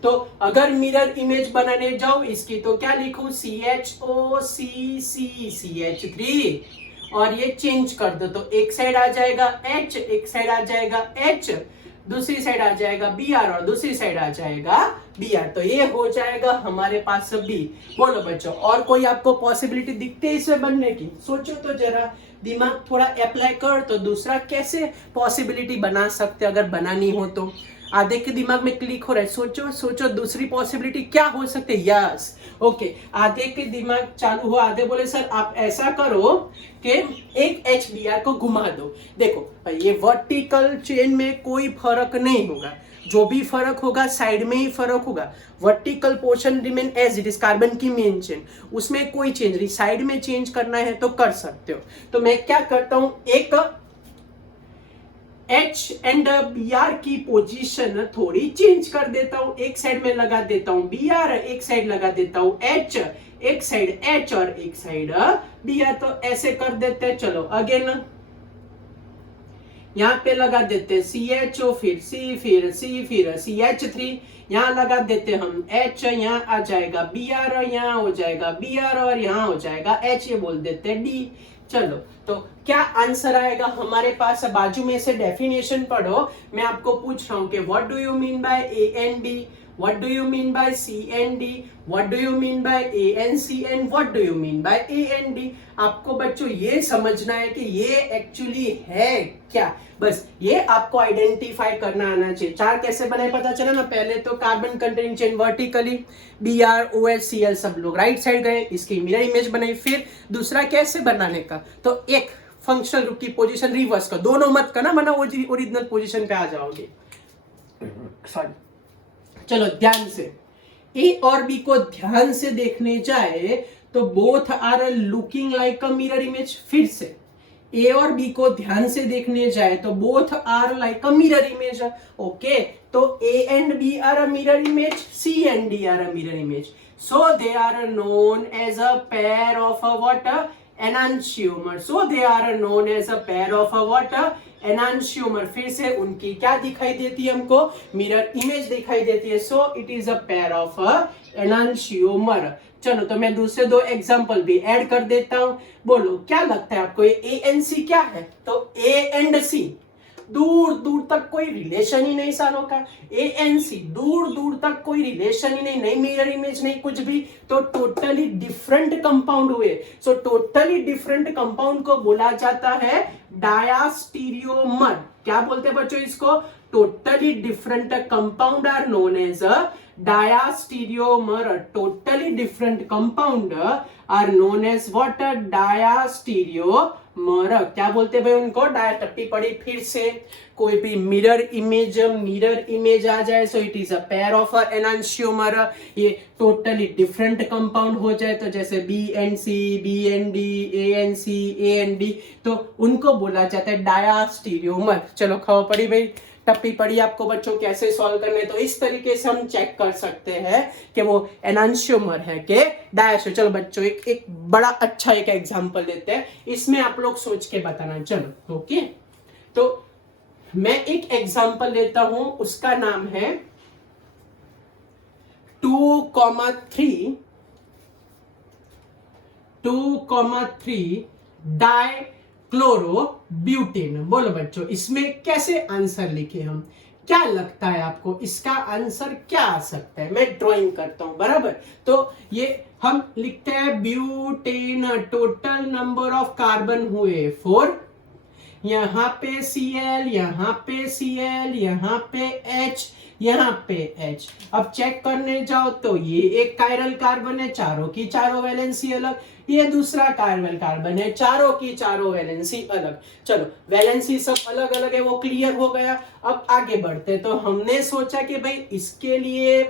तो अगर मिरर इमेज बनाने जाओ इसकी, तो क्या लिखूं, CHOCC, और ये चेंज कर दो. तो एक साइड आ जाएगा H, एक साइड आ जाएगा H, दूसरी साइड आ जाएगा Br और दूसरी साइड आ जाएगा Br. तो ये हो जाएगा हमारे पास B. बोलो बच्चों और कोई आपको पॉसिबिलिटी दिखते है इसमें बनने की? सोचो तो जरा, दिमाग थोड़ा अप्लाई कर. तो दूसरा कैसे पॉसिबिलिटी बना सकते अगर बनानी हो तो? आधे के दिमाग में क्लिक हो रहा है, सोचो दूसरी पॉसिबिलिटी क्या हो सकते है. यस ओके, आधे के दिमाग चालू हो, आधे बोले सर आप ऐसा करो कि एक HBr को घुमा दो. देखो ये वर्टिकल चेन में कोई फर्क नहीं होगा, जो भी फर्क होगा साइड में ही फर्क होगा. Vertical portion remain as it is, carbon की मेन चेन, उसमें कोई चेंज नहीं. साइड में चेंज करना है तो कर सकते हो. तो मैं क्या करता हूं, एक H एंड Br की पोजीशन थोड़ी चेंज कर देता हूं. एक साइड में लगा देता हूं Br, एक साइड लगा देता हूं H, एक साइड H और एक साइड Br. तो ऐसे कर देते हैं. चलो अगेन यहाँ पे लगा देते CHO, फिर C, फिर C, फिर CH3. यहाँ लगा देते हम H, यहाँ आ जाएगा Br, यहाँ हो जाएगा Br और यहाँ हो जाएगा H, ये बोल देते D. चलो तो क्या आंसर आएगा हमारे पास? बाजू में से डेफिनेशन पढ़ो. मैं आपको पूछ रहा हूं कि what do you mean bye A and B, what do you mean bye C and D, what do you mean bye A and C and what do you mean bye A and D. आपको बच्चों ये समझना है कि ये actually है क्या, बस ये आपको आइडेंटिफाई करना आना चाहिए. चार कैसे बनाए पता चला ना. पहले तो carbon containing chain vertically Br, OH, Cl सब लोग राइट साइड गए, इसकी मिरर इमेज बनाई. फिर दूसरा कैसे बनाने का, तो एक फंक्शनल ग्रुप की पोजीशन रिवर्स कर, दोनों मत करना वरना ओरिजिनल पोजीशन पे आ जाओगे. सॉरी. चलो ध्यान से A और B को ध्यान से देखने जाए तो both are looking like a mirror image. फिर से A और B को ध्यान से देखने जाए तो both are like a mirror image. Okay तो A and B are a mirror image, C and D are a mirror image. So they are known as a pair of a what? Enantiomer. So they are known as a pair of a what? Enantiomer. फिर से उनकी क्या दिखाई देती है हमको? Mirror image दिखाई देती है. So it is a pair of a enantiomer. चलो तो मैं दूसरे दो एग्जांपल भी ऐड कर देता हूं. बोलो क्या लगता है आपको, ये A and C क्या है? तो A and C दूर दूर तक कोई रिलेशन ही नहीं सालों का. A and C दूर दूर तक कोई रिलेशन ही नहीं, नहीं मिरर इमेज नहीं कुछ भी, तो टोटली डिफरेंट कंपाउंड हुए. सो टोटली डिफरेंट कंपाउंड को बोला जाता है डायस्टीरियोमर. क्या बोलते हैं बच्चों इसको? Totally different compound are known as diastereomer totally different compound are known as what? Diastereomer. क्या बोलते हैं भाई उनको? डाया, टप्पी पड़ी फिर से। कोई भी मिरर इमेज आ जाए so it is a pair of enantiomer. ये टोटली डिफरेंट कंपाउंड हो जाए तो जैसे BNC, BND, ANC, AND, तो उनको बोला जाता है डायास्टीरियोमर। चलो खबर पड़ी भाई, टप्पी पड़ी आपको बच्चों कैसे सॉल्व करने। तो इस तरीके से हम चेक कर सकते हैं कि वो एनांशियोमर है कि डायस्टीरियोमर। चलो बच्चों एक बड़ा अच्छा एक एग्जांपल देते हैं, इसमें आप लोग सोच के बताना। चलो ओके, तो मैं एक एग्जांपल लेता हूं, उसका नाम है 2,3 डाइक्लोरोब्यूटेन। बोलो बच्चों इसमें कैसे आंसर लिखे हम? क्या लगता है आपको इसका आंसर क्या आ सकता है? मैं ड्राइंग करता हूं, बराबर। तो ये हम लिखते हैं butane, total number of carbon हुए 4, यहाँ पे Cl, यहाँ पे Cl, यहाँ पे H, यहाँ पे H। अब चेक करने जाओ तो ये एक कायरल कार्बन है, चारों की चारों वैलेंसी अलग। ये दूसरा कायरल कार्बन है, चारों की चारों वैलेंसी अलग। चलो वैलेंसी सब अलग अलग है, वो क्लियर हो गया। अब आगे बढ़ते तो हमने सोचा कि भाई इसके लिए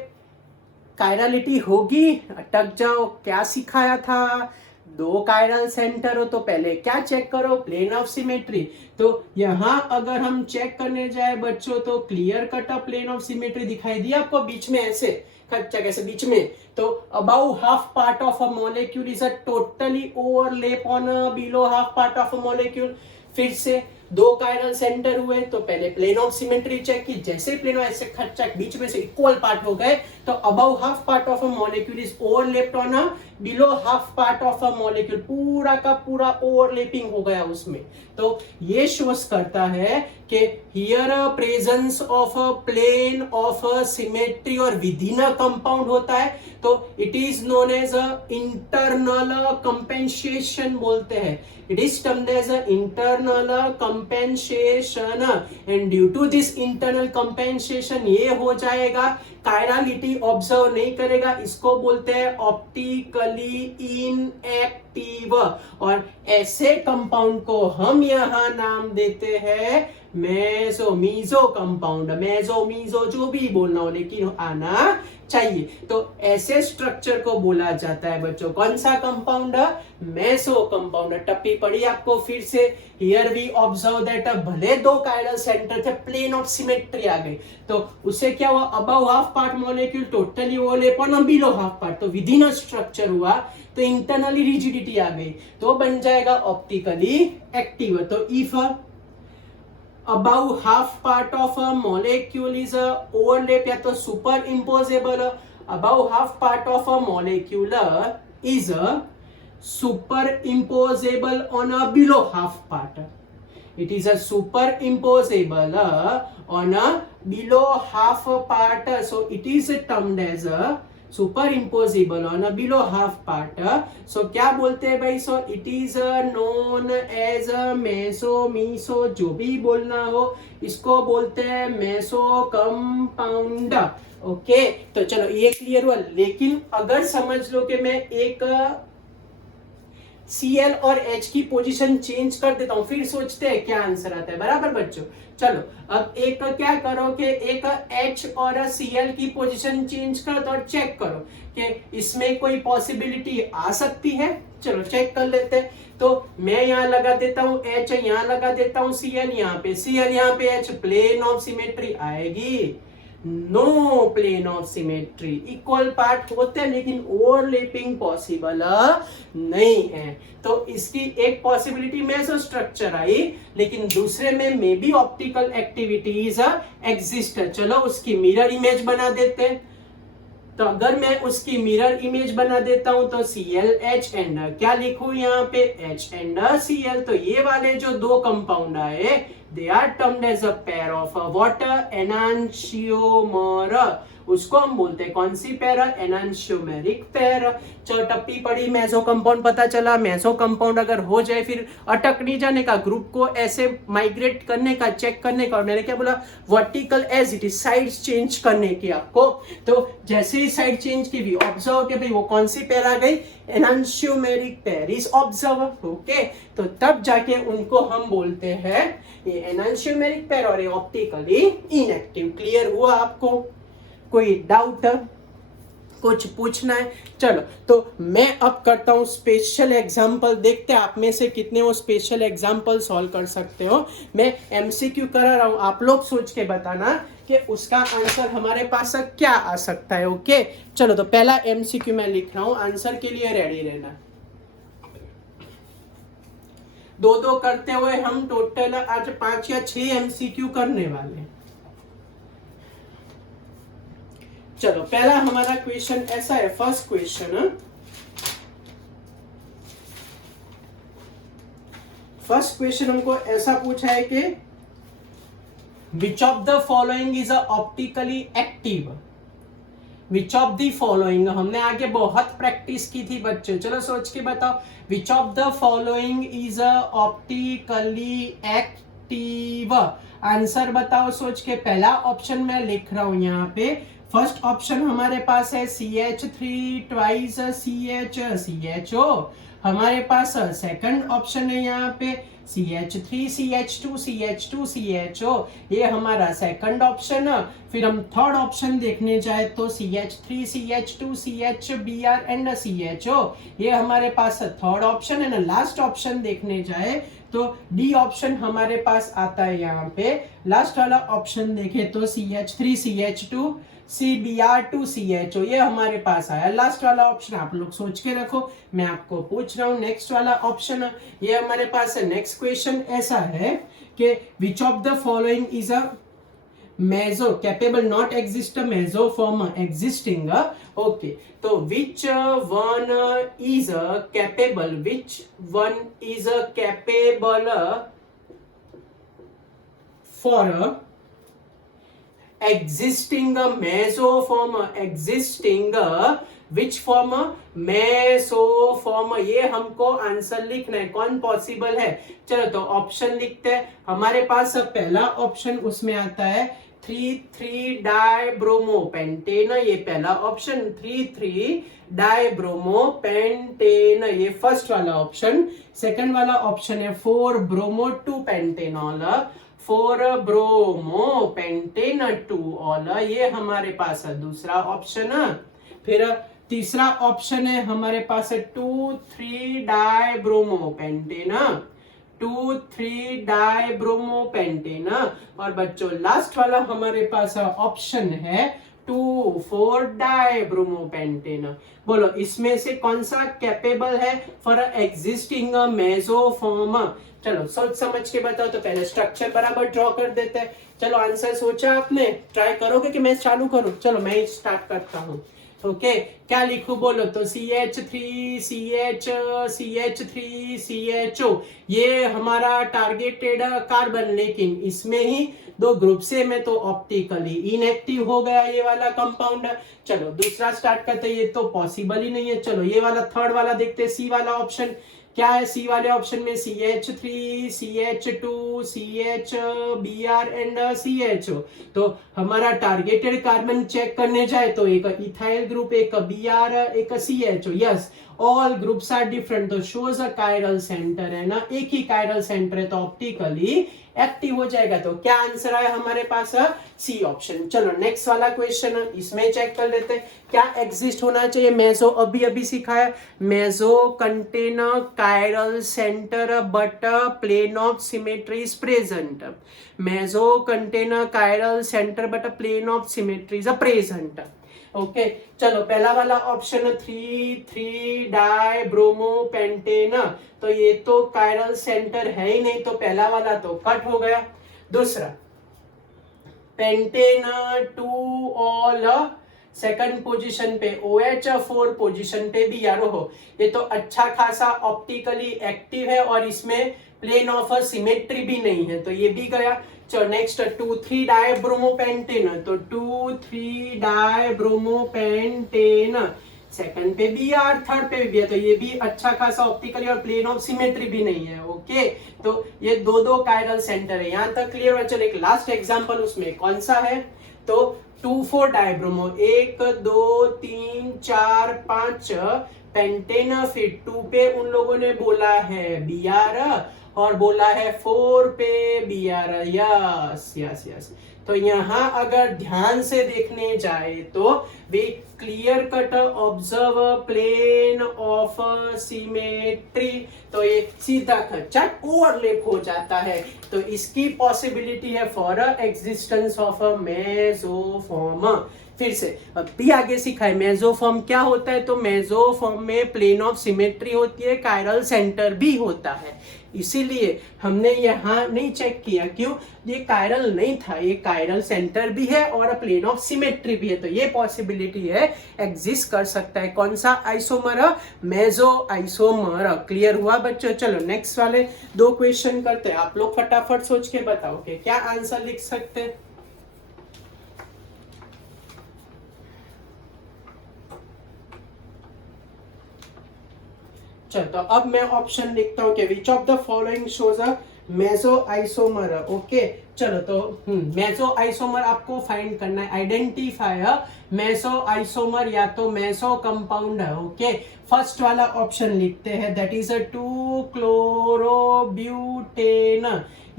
कायरलिटी होगी। अटक जाओ, क्या सिखाया था? 2 कायरल सेंटर हो तो पहले क्या चेक करो? Plane of symmetry. तो यहां अगर हम चेक करने जाए बच्चों तो clear cut plane of symmetry दिखाई दिया आपको बीच में ऐसे, खच्चा कैसे बीच में। तो above half part of a molecule is a totally overlap on below half part of a molecule. फिर से 2 कायरल सेंटर हुए तो पहले प्लेन ऑफ सिमेट्री चेक की, जैसे प्लेन ऐसे खच्चा बीच में से इक्वल पार्ट हो गए तो above half part of a molecule is overlapped on a below half part of a molecule. पूरा का पूरा ओवरलैपिंग हो गया उसमें। तो ये शोस करता है कि here presence of a plane of symmetry और विदिन अ कंपाउंड होता है, तो it is known as a internal compensation बोलते हैं। It is termed as an internal compensation and due to this internal compensation ये हो जाएगा, कायरलिटी ऑब्जर्व नहीं करेगा, इसको बोलते हैं ऑप्टिकली इनएक्टिव। और ऐसे कंपाउंड को हम यहाँ नाम देते हैं मेसो कंपाउंड। मेसो जो भी बोलना हो लेकिन आना चाहिए। तो ऐसे स्ट्रक्चर को बोला जाता है बच्चों कौन सा कंपाउंड? Meso compound. टप्पी पड़ी आपको फिर से। हियर वी ऑब्जर्व दैट भले 2 कायरल सेंटर थे, प्लेन ऑफ सिमेट्री आ गई तो उससे क्या हुआ? Above half part molecule totally overlap on below half part, तो विद इन अ स्ट्रक्चर हुआ तो इंटरनली रिजिडिटी आ गई तो बन जाएगा ऑप्टिकली एक्टिव। तो if above half part of a molecule is a overlap या तो superimposable, above half part of a molecule is a superimposable on a below half part. It is a superimposable on a below half part, so it is termed as a superimposable on below half part. So क्या बोलते हैं भाई? So it is known as meso meso, जो भी बोलना हो इसको बोलते हैं मेसो कंपाउंड। ओके तो चलो ये क्लियर हुआ। लेकिन अगर समझ लो कि मैं एक Cl और H की पोजीशन चेंज कर देता हूं, फिर सोचते हैं क्या आंसर आता है, बराबर बच्चों। चलो अब एक क्या करो कि एक H और Cl की पोजीशन चेंज कर दो और चेक करो कि इसमें कोई पॉसिबिलिटी आ सकती है। चलो चेक कर लेते हैं। तो मैं यहाँ लगा देता हूँ H, यहाँ लगा देता हूँ Cl, यहाँ पे Cl, यहाँ पे H, प्लेन ऑफ सिमेट्री आएगी? No plane of symmetry. Equal part होते हैं लेकिन ओवरलैपिंग पॉसिबल नहीं है। तो इसकी एक पॉसिबिलिटी मेसो स्ट्रक्चर आई, लेकिन दूसरे में may be optical activities exist. चलो उसकी मिरर इमेज बना देते हैं। तो अगर मैं उसकी मिरर इमेज बना देता हूं तो ClH एंड क्या लिखूं यहाँ पे? H and Cl। तो ये वाले जो 2 कंपाउंड आए they are termed as a pair of water enantiomer उसको हम बोलते हैं कौन सी पेयर, एनांशियोमेरिक पेयर। चलो टप्पी पड़ी, मेसो कंपाउंड पता चला। मेसो कंपाउंड अगर हो जाए फिर अटक नहीं जाने का, ग्रुप को ऐसे माइग्रेट करने का, चेक करने का। और मैंने क्या बोला, vertical as it is, side change करने की आपको। तो जैसे ही साइड चेंज की भी ऑब्जर्व के भाई वो कौन सी पेयर आ गई, एनांशियोमेरिक पेयर इज ऑब्जर्व। ओके, तो तब जाके उनको हम बोलते हैं ये एनांशियोमेरिक पेयर और ये ऑप्टिकली इनएक्टिव। क्लियर हुआ आपको? कोई डाउट, कुछ पूछना है? चलो तो मैं अब करता हूं स्पेशल एग्जांपल, देखते हैं आप में से कितने वो स्पेशल एग्जांपल सॉल्व कर सकते हो। मैं एमसीक्यू करा रहा हूं, आप लोग सोच के बताना कि उसका आंसर हमारे पास क्या आ सकता है। ओके चलो, तो पहला एमसीक्यू मैं लिख रहा हूं, आंसर के लिए रेडी रहना। दो करते हुए हम टोटल आज 5 या 6 एमसीक्यू करने वाले हैं। चलो पहला हमारा क्वेश्चन ऐसा है, फर्स्ट क्वेश्चन, फर्स्ट क्वेश्चन हमको ऐसा पूछा है कि which of the following is a optically active. Which of the following, हमने आगे बहुत प्रैक्टिस की थी बच्चों, चलो सोच के बताओ। विच of the following is a optically active, answer बताओ सोच के। पहला ऑप्शन मैं लिख रहा हूं यहाँ पे, फर्स्ट ऑप्शन हमारे पास है CH3 ट्वाइस CHO। हमारे पास सेकंड ऑप्शन है यहाँ पे CH3 CH2 CH2 CHO, ये हमारा सेकंड ऑप्शन है। फिर हम थर्ड ऑप्शन देखने जाए तो CH3 CH2 CHBr and CHO, ये हमारे पास थर्ड ऑप्शन है ना। लास्ट ऑप्शन देखने जाए तो डी ऑप्शन हमारे पास आता है यहाँ पे। लास्ट वाला ऑप्शन देखे तो CH3 CH2 CBr2 CHO, ये हमारे पास आया लास्ट वाला ऑप्शन। आप लोग सोच के रखो, मैं आपको पूछ रहा हूँ नेक्स्ट वाला ऑप्शन ये हमारे पास है। नेक्स्ट क्वेश्चन ऐसा है कि which of the following is a meso capable not exist mesoform existing. Okay, तो which one is capable, which one is capable for existing mesoform, existing which form, mesoform, ये हमको answer लिखना है, कौन possible है। चलो तो ऑप्शन लिखते हैं। हमारे पास पहला ऑप्शन उसमें आता है 3,3 डाइब्रोमोपेंटेन, ये पहला ऑप्शन 3,3 डाइब्रोमोपेंटेन, ये फर्स्ट वाला ऑप्शन। सेकंड वाला ऑप्शन है 4 ब्रोमो 2 पेंटेनॉल, 4 ब्रोमोपेंटेन 2 ऑल, ये हमारे पास है दूसरा ऑप्शन। फिर तीसरा ऑप्शन है हमारे पास 2,3 डाइब्रोमोपेंटेन, 2,3 डाइब्रोमोपेंटेन। और बच्चों लास्ट वाला हमारे पास ऑप्शन है 2,4 डाइब्रोमोपेंटेन। बोलो इसमें से कौन सा कैपेबल है फॉर एग्जिस्टिंग मेसोफॉर्म। चलो सोच समझ के बताओ। तो पहले स्ट्रक्चर बराबर ड्रॉ कर देते हैं। चलो आंसर सोचा आपने, ट्राई करोगे कि मैं चालू करूं? चलो मैं स्टार्ट करता हूं। ओके क्या लिखूं बोलो तो CH3 CH3 CHO, ये हमारा टारगेटेड कार्बन, लेकिन इसमें ही 2 ग्रुप से में तो ऑप्टिकली इनएक्टिव हो गया ये वाला कंपाउंड। चलो दूसरा स्टार्ट करते, ये तो पॉसिबल ही नहीं है। चलो ये वाला थर्ड वाला देखते, सी वाला ऑप्शन क्या है। सी वाले ऑप्शन में CH3 CH2 CHBr and CHO, तो हमारा टारगेटेड कार्बन चेक करने जाए तो एक इथाइल ग्रुप, एक Br, एक CHO, yes all groups are different, तो शोज अ कायरल सेंटर है ना, एक ही कायरल सेंटर है तो ऑप्टिकली एक्टिव हो जाएगा। तो क्या आंसर आया हमारे पास? C option. चलो नेक्स्ट वाला क्वेश्चन, इसमें चेक कर लेते हैं क्या एग्जिस्ट होना चाहिए। मेसो अभी सिखाया, meso contain chiral centre but plane of symmetry is present. Meso contain chiral centre but plane of symmetry is present. Okay चलो पहला वाला ऑप्शन 3,3 डाइब्रोमोपेंटेन, तो ये तो कायरल सेंटर है ही नहीं, तो पहला वाला तो कट हो गया। दूसरा पेंटेन 2 ऑल सेकंड पोजीशन पे, OH4 पोजीशन पे भी यारो हो, ये तो अच्छा खासा ऑप्टिकली एक्टिव है और इसमें प्लेन ऑफ सिमेट्री भी नहीं है, तो ये भी गया। चलो नेक्स्ट 2,3 डाइब्रोमोपेंटेन, तो 2,3 डाइब्रोमोपेंटेन, सेकंड पे बी आर, थर्ड पे भी है, तो ये भी अच्छा खासा ऑप्टिकली और प्लेन ऑफ सिमेट्री भी नहीं है। ओके, तो ये दो दो कायरल सेंटर है, यहां तक क्लियर है। चलो एक लास्ट एग्जांपल उसमें कौन सा है, तो 2,4 डाइब्रोमो, 1 2 3 4 5 पेंटेन, फिर 2 पे उन लोगों ने बोला है बी आर और बोला है 4 पे B R. Yes yes yes, तो यहां अगर ध्यान से देखने जाए तो we clear cut observe plane of symmetry, तो ये सीधा चट ओवरलैप हो जाता है, तो इसकी पॉसिबिलिटी है फॉर एग्जिस्टेंस ऑफ अ मेसोफॉर्म। फिर से भी आगे सीखा है मेसोफॉर्म क्या होता है, तो मेसोफॉर्म में प्लेन ऑफ सिमेट्री होती है, कायरल सेंटर भी होता है, इसीलिए हमने यहाँ नहीं चेक किया, क्यों, ये कायरल नहीं था, ये कायरल सेंटर भी है और प्लेन ऑफ सिमेट्री भी है, तो ये पॉसिबिलिटी है, एग्जिस्ट कर सकता है। कौन सा आइसोमर, मेसो आइसोमर। क्लियर हुआ बच्चों? चलो नेक्स्ट वाले दो क्वेश्चन करते हैं, आप लोग फटाफट सोच के बताओ कि क्या आंसर लिख सकते हैं। चलो तो अब मैं ऑप्शन लिखता हूं कि which of the following shows a meso isomer. Okay, चलो तो मेसो आइसोमर आपको फाइंड करना है, आइडेंटिफाई मेसो आइसोमर या तो मेसो कंपाउंड है। ओके, फर्स्ट वाला ऑप्शन लिखते हैं, दैट इज अ 2-क्लोरोब्यूटेन,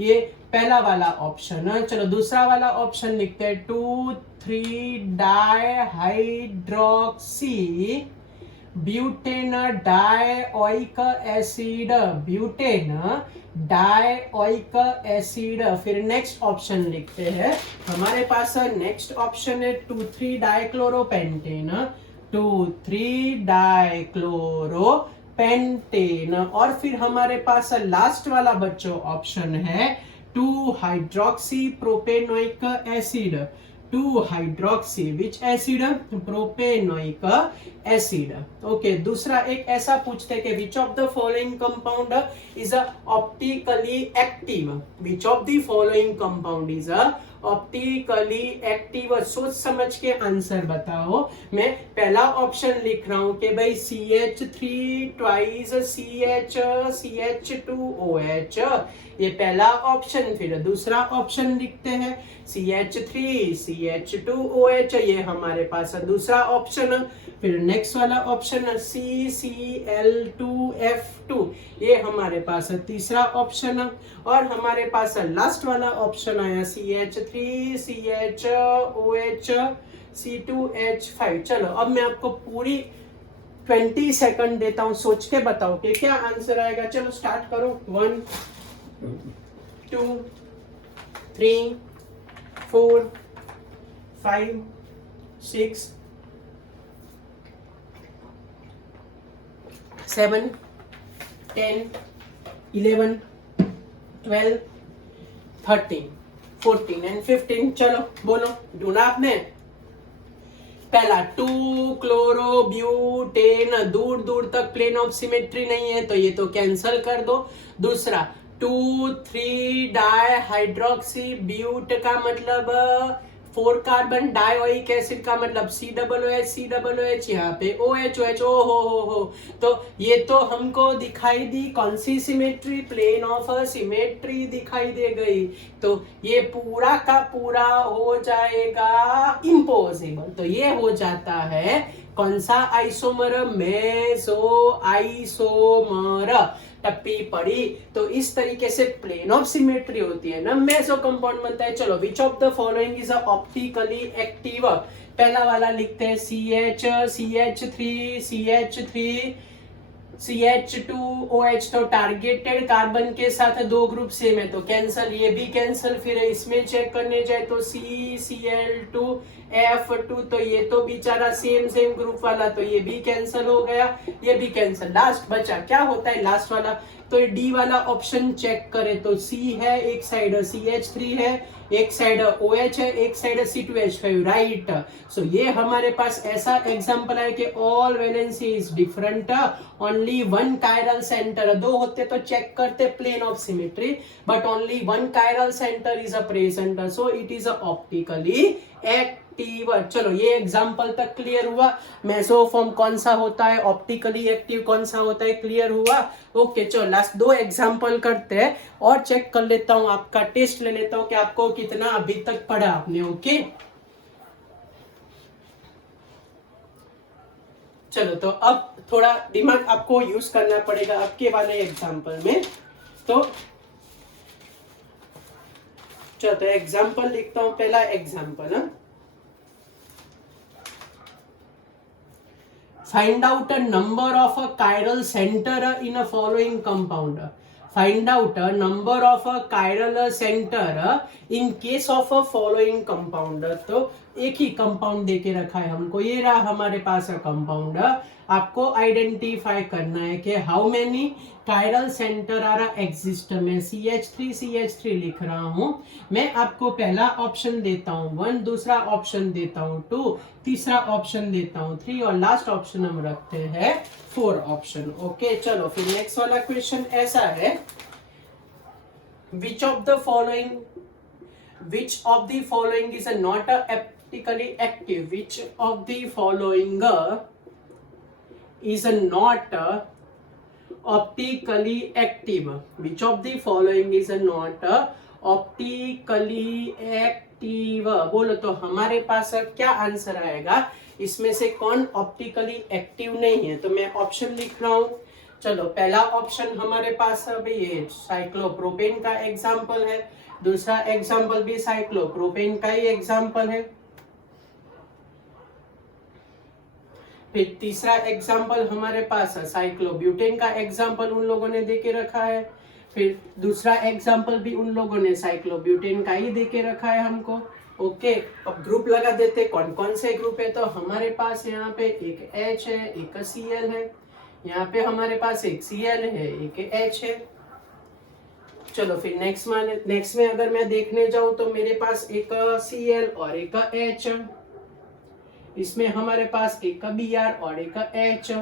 ये पहला वाला ऑप्शन है। चलो दूसरा वाला ऑप्शन लिखते हैं two three dihydroxy butane dioic acid, butane dioic acid. फिर नेक्स्ट ऑप्शन लिखते हैं, हमारे पास नेक्स्ट ऑप्शन है 2,3-डाइक्लोरोपेंटेन, 2,3-डाइक्लोरोपेंटेन, और फिर हमारे पास लास्ट वाला बच्चों ऑप्शन है two hydroxy propanoic acid, two hydroxy which acid, propanoic acid. Okay, दूसरा एक ऐसा पूछते हैं कि which of the following compound is optically active, which of the following compound is optically active. सोच समझ के आंसर बताओ। मैं पहला ऑप्शन लिख रहा हूं कि भाई CH3 ट्वाइस CH2OH, ये पहला ऑप्शन। फिर दूसरा ऑप्शन लिखते हैं CH3 CH2OH, ये हमारे पास दूसरा ऑप्शन। फिर नेक्स्ट वाला ऑप्शन CCl2F2, ये हमारे पास तीसरा ऑप्शन। और हमारे पास लास्ट वाला ऑप्शन आया CH3 CHOH C2H5। चलो अब मैं आपको पूरी 20 सेकंड देता हूं, सोच के बताओ कि क्या आंसर आएगा। चलो स्टार्ट करो। 1 2 3 4 5 6 7 10 11 12 13 14 एंड 15। चलो बोलो, ढूंढा आपने? पहला 2-क्लोरोब्यूटेन, दूर दूर तक प्लेन ऑफ सिमेट्री नहीं है, तो ये तो कैंसल कर दो। दूसरा 2,3-डाइहाइड्रोक्सी ब्यूट का मतलब 4 कार्बन डाइओइक एसिड का मतलब COOH, यहाँ पे OH। ओ हो, तो ये तो हमको दिखाई दी कौन सी सिमेट्री, प्लेन ऑफ सिमेट्री दिखाई दे गई, तो ये पूरा का पूरा हो जाएगा इम्पॉसिबल। तो ये हो जाता है कौन सा आइसोमर, मेसो आइसोमर। टप्पी पड़ी, तो इस तरीके से प्लेन ऑफ सिमेट्री होती है ना, मेसो कंपाउंड बनता है। चलो विच of the following is optically active, पहला वाला लिखते हैं CH3 CH2OH, तो टारगेटेड कार्बन के साथ दो ग्रुप सेम है तो कैंसल, ये भी कैंसल। फिर इसमें चेक करने जाए तो CCl2F2, तो ये तो बेचारा सेम ग्रुप वाला, तो ये भी कैंसल हो गया, ये भी कैंसल। लास्ट बचा क्या होता है लास्ट वाला, तो डी वाला ऑप्शन चेक करें तो सी है, एक साइड CH3 है, एक साइड OH है, एक साइड C2H5, राइट। सो ये हमारे पास ऐसा एग्जांपल है कि all valency is different, only one chiral centre, दो होते तो चेक करते plane of symmetry, but only one chiral centre is a present, so it is a optically active. चलो ये एग्जांपल तक क्लियर हुआ। मेसोफॉर्म कौन सा होता है, ऑप्टिकली एक्टिव कौन सा होता है, क्लियर हुआ। ओके चलो लास्ट दो एग्जांपल करते हैं और चेक कर लेता हूं, आपका टेस्ट ले लेता हूं कि आपको कितना अभी तक पढ़ा आपने। ओके चलो तो अब थोड़ा दिमाग आपको यूज करना पड़ेगा आपके वाले एग्जांपल में। तो चलो तो एग्जांपल लिखता हूं, पहला example, find out a number of a chiral center in a following compound. Find out a number of a chiral center in case of a following compound. तो एक ही कंपाउंड देके रखा है हमको, ये रहा हमारे पास कंपाउंड। आपको आइडेंटिफाई करना है कि how many chiral centre are exist. मैं CH3 लिख रहा हूं। मैं आपको पहला ऑप्शन देता हूं 1, दूसरा ऑप्शन देता हूं 2, तीसरा ऑप्शन देता हूं 3 और लास्ट ऑप्शन हम रखते हैं 4 ऑप्शन। ओके चलो फिर नेक्स्ट वाला क्वेश्चन ऐसा है, which of the following is not optically active? Which of the following is not optically active? Which of the following is not optically active? बोलो तो हमारे पास क्या आंसर आएगा, इसमें से कौन ऑप्टिकली एक्टिव नहीं है। तो मैं ऑप्शन लिख रहा हूं। चलो पहला ऑप्शन हमारे पास अभी ये साइक्लोप्रोपेन का एग्जाम्पल है, दूसरा एग्जाम्पल भी साइक्लोप्रोपेन का ही एग्जाम्पल है, फिर तीसरा एग्जाम्पल हमारे पास साइक्लोब्यूटेन का एग्जाम्पल उन लोगों ने देके रखा है, फिर दूसरा एग्जाम्पल भी उन लोगों ने साइक्लोब्यूटेन का ही देके रखा है हमको। ओके अब ग्रुप लगा देते, कौन कौन से ग्रुप है। तो हमारे पास यहाँ पे एक H है, एक Cl है, यहाँ पे हमारे पास एक Cl है, एक H है। चलो फिर नेक्स्ट में अगर मैं देखने जाऊं तो मेरे पास एक Cl और एक H, इसमें हमारे पास एक Br और एक H।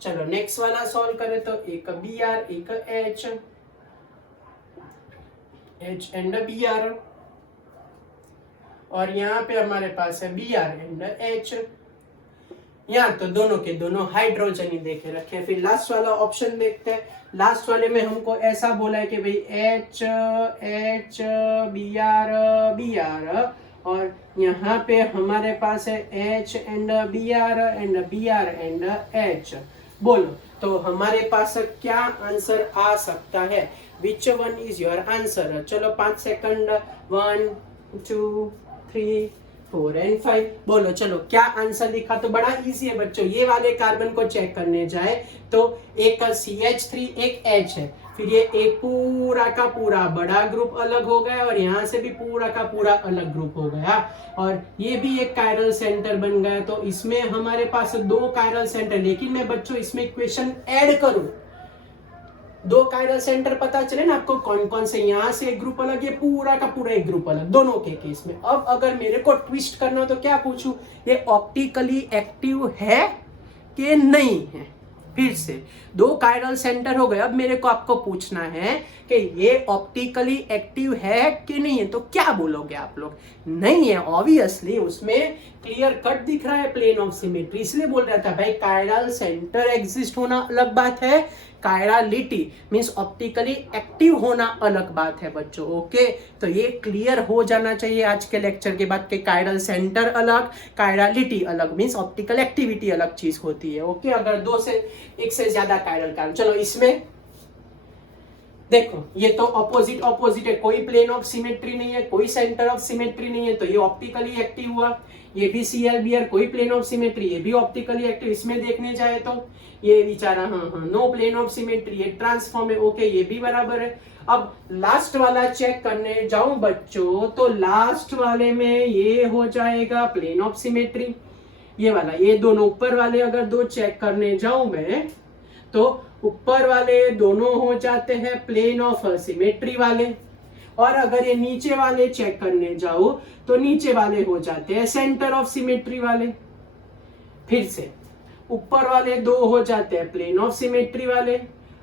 चलो नेक्स्ट वाला सॉल्व करें तो एक Br एक H एंड Br, और यहाँ पे हमारे पास है Br एंड H। यहाँ तो दोनों के दोनों हाइड्रोजन ही देखे रखे हैं। फिर लास्ट वाला ऑप्शन देखते हैं। लास्ट वाले में हमको ऐसा बोला है कि भाई H Br, और यहाँ पे हमारे पास है H and Br and H। बोलो तो हमारे पास क्या आंसर आ सकता है, विच वन इज योर आंसर। चलो 5 सेकंड, 1 2 3 4 एंड 5। बोलो चलो क्या आंसर लिखा। तो बड़ा इजी है बच्चों, ये वाले कार्बन को चेक करने जाए तो एक CH3 एक H है, फिर ये एक पूरा का पूरा बड़ा ग्रुप अलग हो गया और यहाँ से भी पूरा का पूरा अलग ग्रुप हो गया, और ये भी एक कायरल सेंटर बन गया। तो इसमें हमारे पास 2 कायरल सेंटर, लेकिन मैं बच्चों इसमें इक्वेशन ऐड करूं 2 कायरल सेंटर पता चले ना आपको कौन कौन से, यहाँ से एक ग्रुप अलग, ये पूरा का पूरा एक ग्रुप अलग, दोनों के केस में। अब अगर मेरे को ट्विस्ट करना हो तो क्या पूछूं, ये ऑप्टिकली एक्टिव है कि नहीं है। फिर से 2 कायरल सेंटर हो गए, अब मेरे को आपको पूछना है कि ये ऑप्टिकली एक्टिव है कि नहीं है। तो क्या बोलोगे आप लोग, नहीं है ऑब्वियसली, उसमें क्लियर कट दिख रहा है प्लेन ऑफ सिमेट्री, इसलिए बोल रहा था भाई कायरल सेंटर एग्जिस्ट होना अलग बात है, कायरालिटी मींस ऑप्टिकली एक्टिव होना अलग बात है बच्चों। ओके तो ये क्लियर हो जाना चाहिए आज के लेक्चर के बाद कि कायरल सेंटर अलग, कायरालिटी अलग, मींस ऑप्टिकल एक्टिविटी अलग चीज होती है। ओके अगर 2 से 1 से ज्यादा कायरल कार्बन। चलो इसमें देखो ये तो ऑपोजिट है, कोई प्लेन ऑफ सिमेट्री नहीं है, कोई सेंटर ऑफ सिमेट्री नहीं है, तो ये ऑप्टिकली एक्टिव हुआ। ये भी ClBr कोई प्लेन ऑफ सिमेट्री, ये भी ऑप्टिकली एक्टिव। इसमें देखने जाए तो ये बेचारा हाँ नो प्लेन ऑफ सिमेट्री, ये ट्रांसफॉर्म है। ओके ये भी बराबर है। अब लास्ट वाला चेक करने जाऊं बच्चों तो लास्ट वाले में ये हो जाएगा प्लेन ऑफ सिमेट्री, ये वाला, ये दोनों ऊपर वाले अगर 2 चेक करने जाऊं मैं तो ऊपर वाले दोनों हो जाते हैं प्लेन ऑफ सिमेट्री वाले, और अगर ये नीचे वाले चेक करने जाओ तो नीचे वाले हो जाते हैं सेंटर ऑफ सिमेट्री वाले। फिर से ऊपर वाले दो हो जाते हैं प्लेन ऑफ सिमेट्री वाले,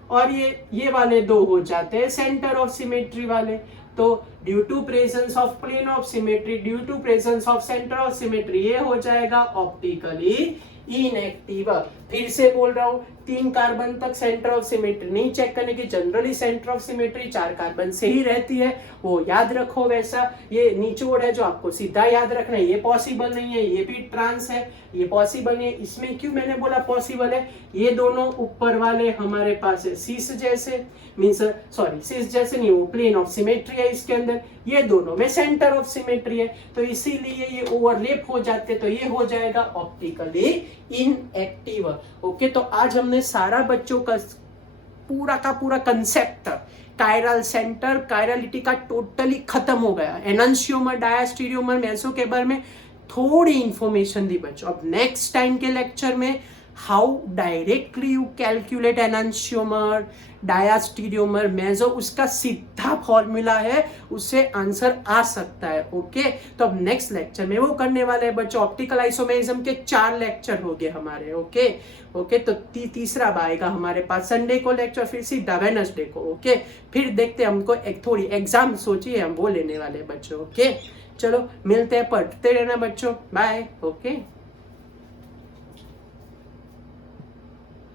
और ये वाले दो हो जाते हैं सेंटर ऑफ सिमेट्री वाले। तो due to presence of plane of symmetry, due to presence of centre of symmetry, ये हो जाएगा ऑप्टिकली इनएक्टिव। फिर से बोल रहा हूं, 3 कार्बन तक सेंटर ऑफ सिमेट्री नहीं चेक करने की, generally centre of symmetry 4 carbon से ही रहती है, वो याद रखो। वैसा ये निचोड़ है जो आपको सीधा याद रखना है, ये पॉसिबल नहीं है। ये भी ट्रांस है, ये पॉसिबल नहीं है। इसमें क्यों मैंने बोला पॉसिबल है, ये दोनों ऊपर वाले हमारे पास है सिस जैसे, मींस सॉरी सिस जैसे नहीं, वो प्लेन ऑफ सिमेट्री है इसके अंदर, ये दोनों में सेंटर ऑफ सिमेट्री है, तो इसीलिए ये ओवरलैप हो जाते, तो ये हो जाएगा ऑप्टिकली इनएक्टिव। ओके, तो आज हमने सारा बच्चों का पूरा का पूरा कंसेप्ट कायरल सेंटर कायरलिटी का टोटली खत्म हो गया। एनंशियोमर, डायस्टीरियोमर, मेसोकेबर में थोड़ी इंफॉर्मेशन दी बच्चों। अब नेक्स्ट टाइम के लेक्चर में how directly you calculate enantiomer, diastereomer, meso, उसका सीधा फॉर्मूला है, उससे आंसर आ सकता है। ओके, तो अब नेक्स्ट लेक्चर में वो करने वाले हैं बच्चों। ऑप्टिकल आइसोमेरिज्म के 4 लेक्चर हो गए हमारे। ओके ओके, तो तीसरा आएगा हमारे पास संडे को लेक्चर, फिर सीधा वेडनेसडे को। ओके, फिर देखते हैं, हमको एक थोड़ी एग्जाम सोचिए हम वो लेने वाले बच्चों। ओके, चलो मिलते हैं, पढ़ते रहना बच्चों, बाय। ओके।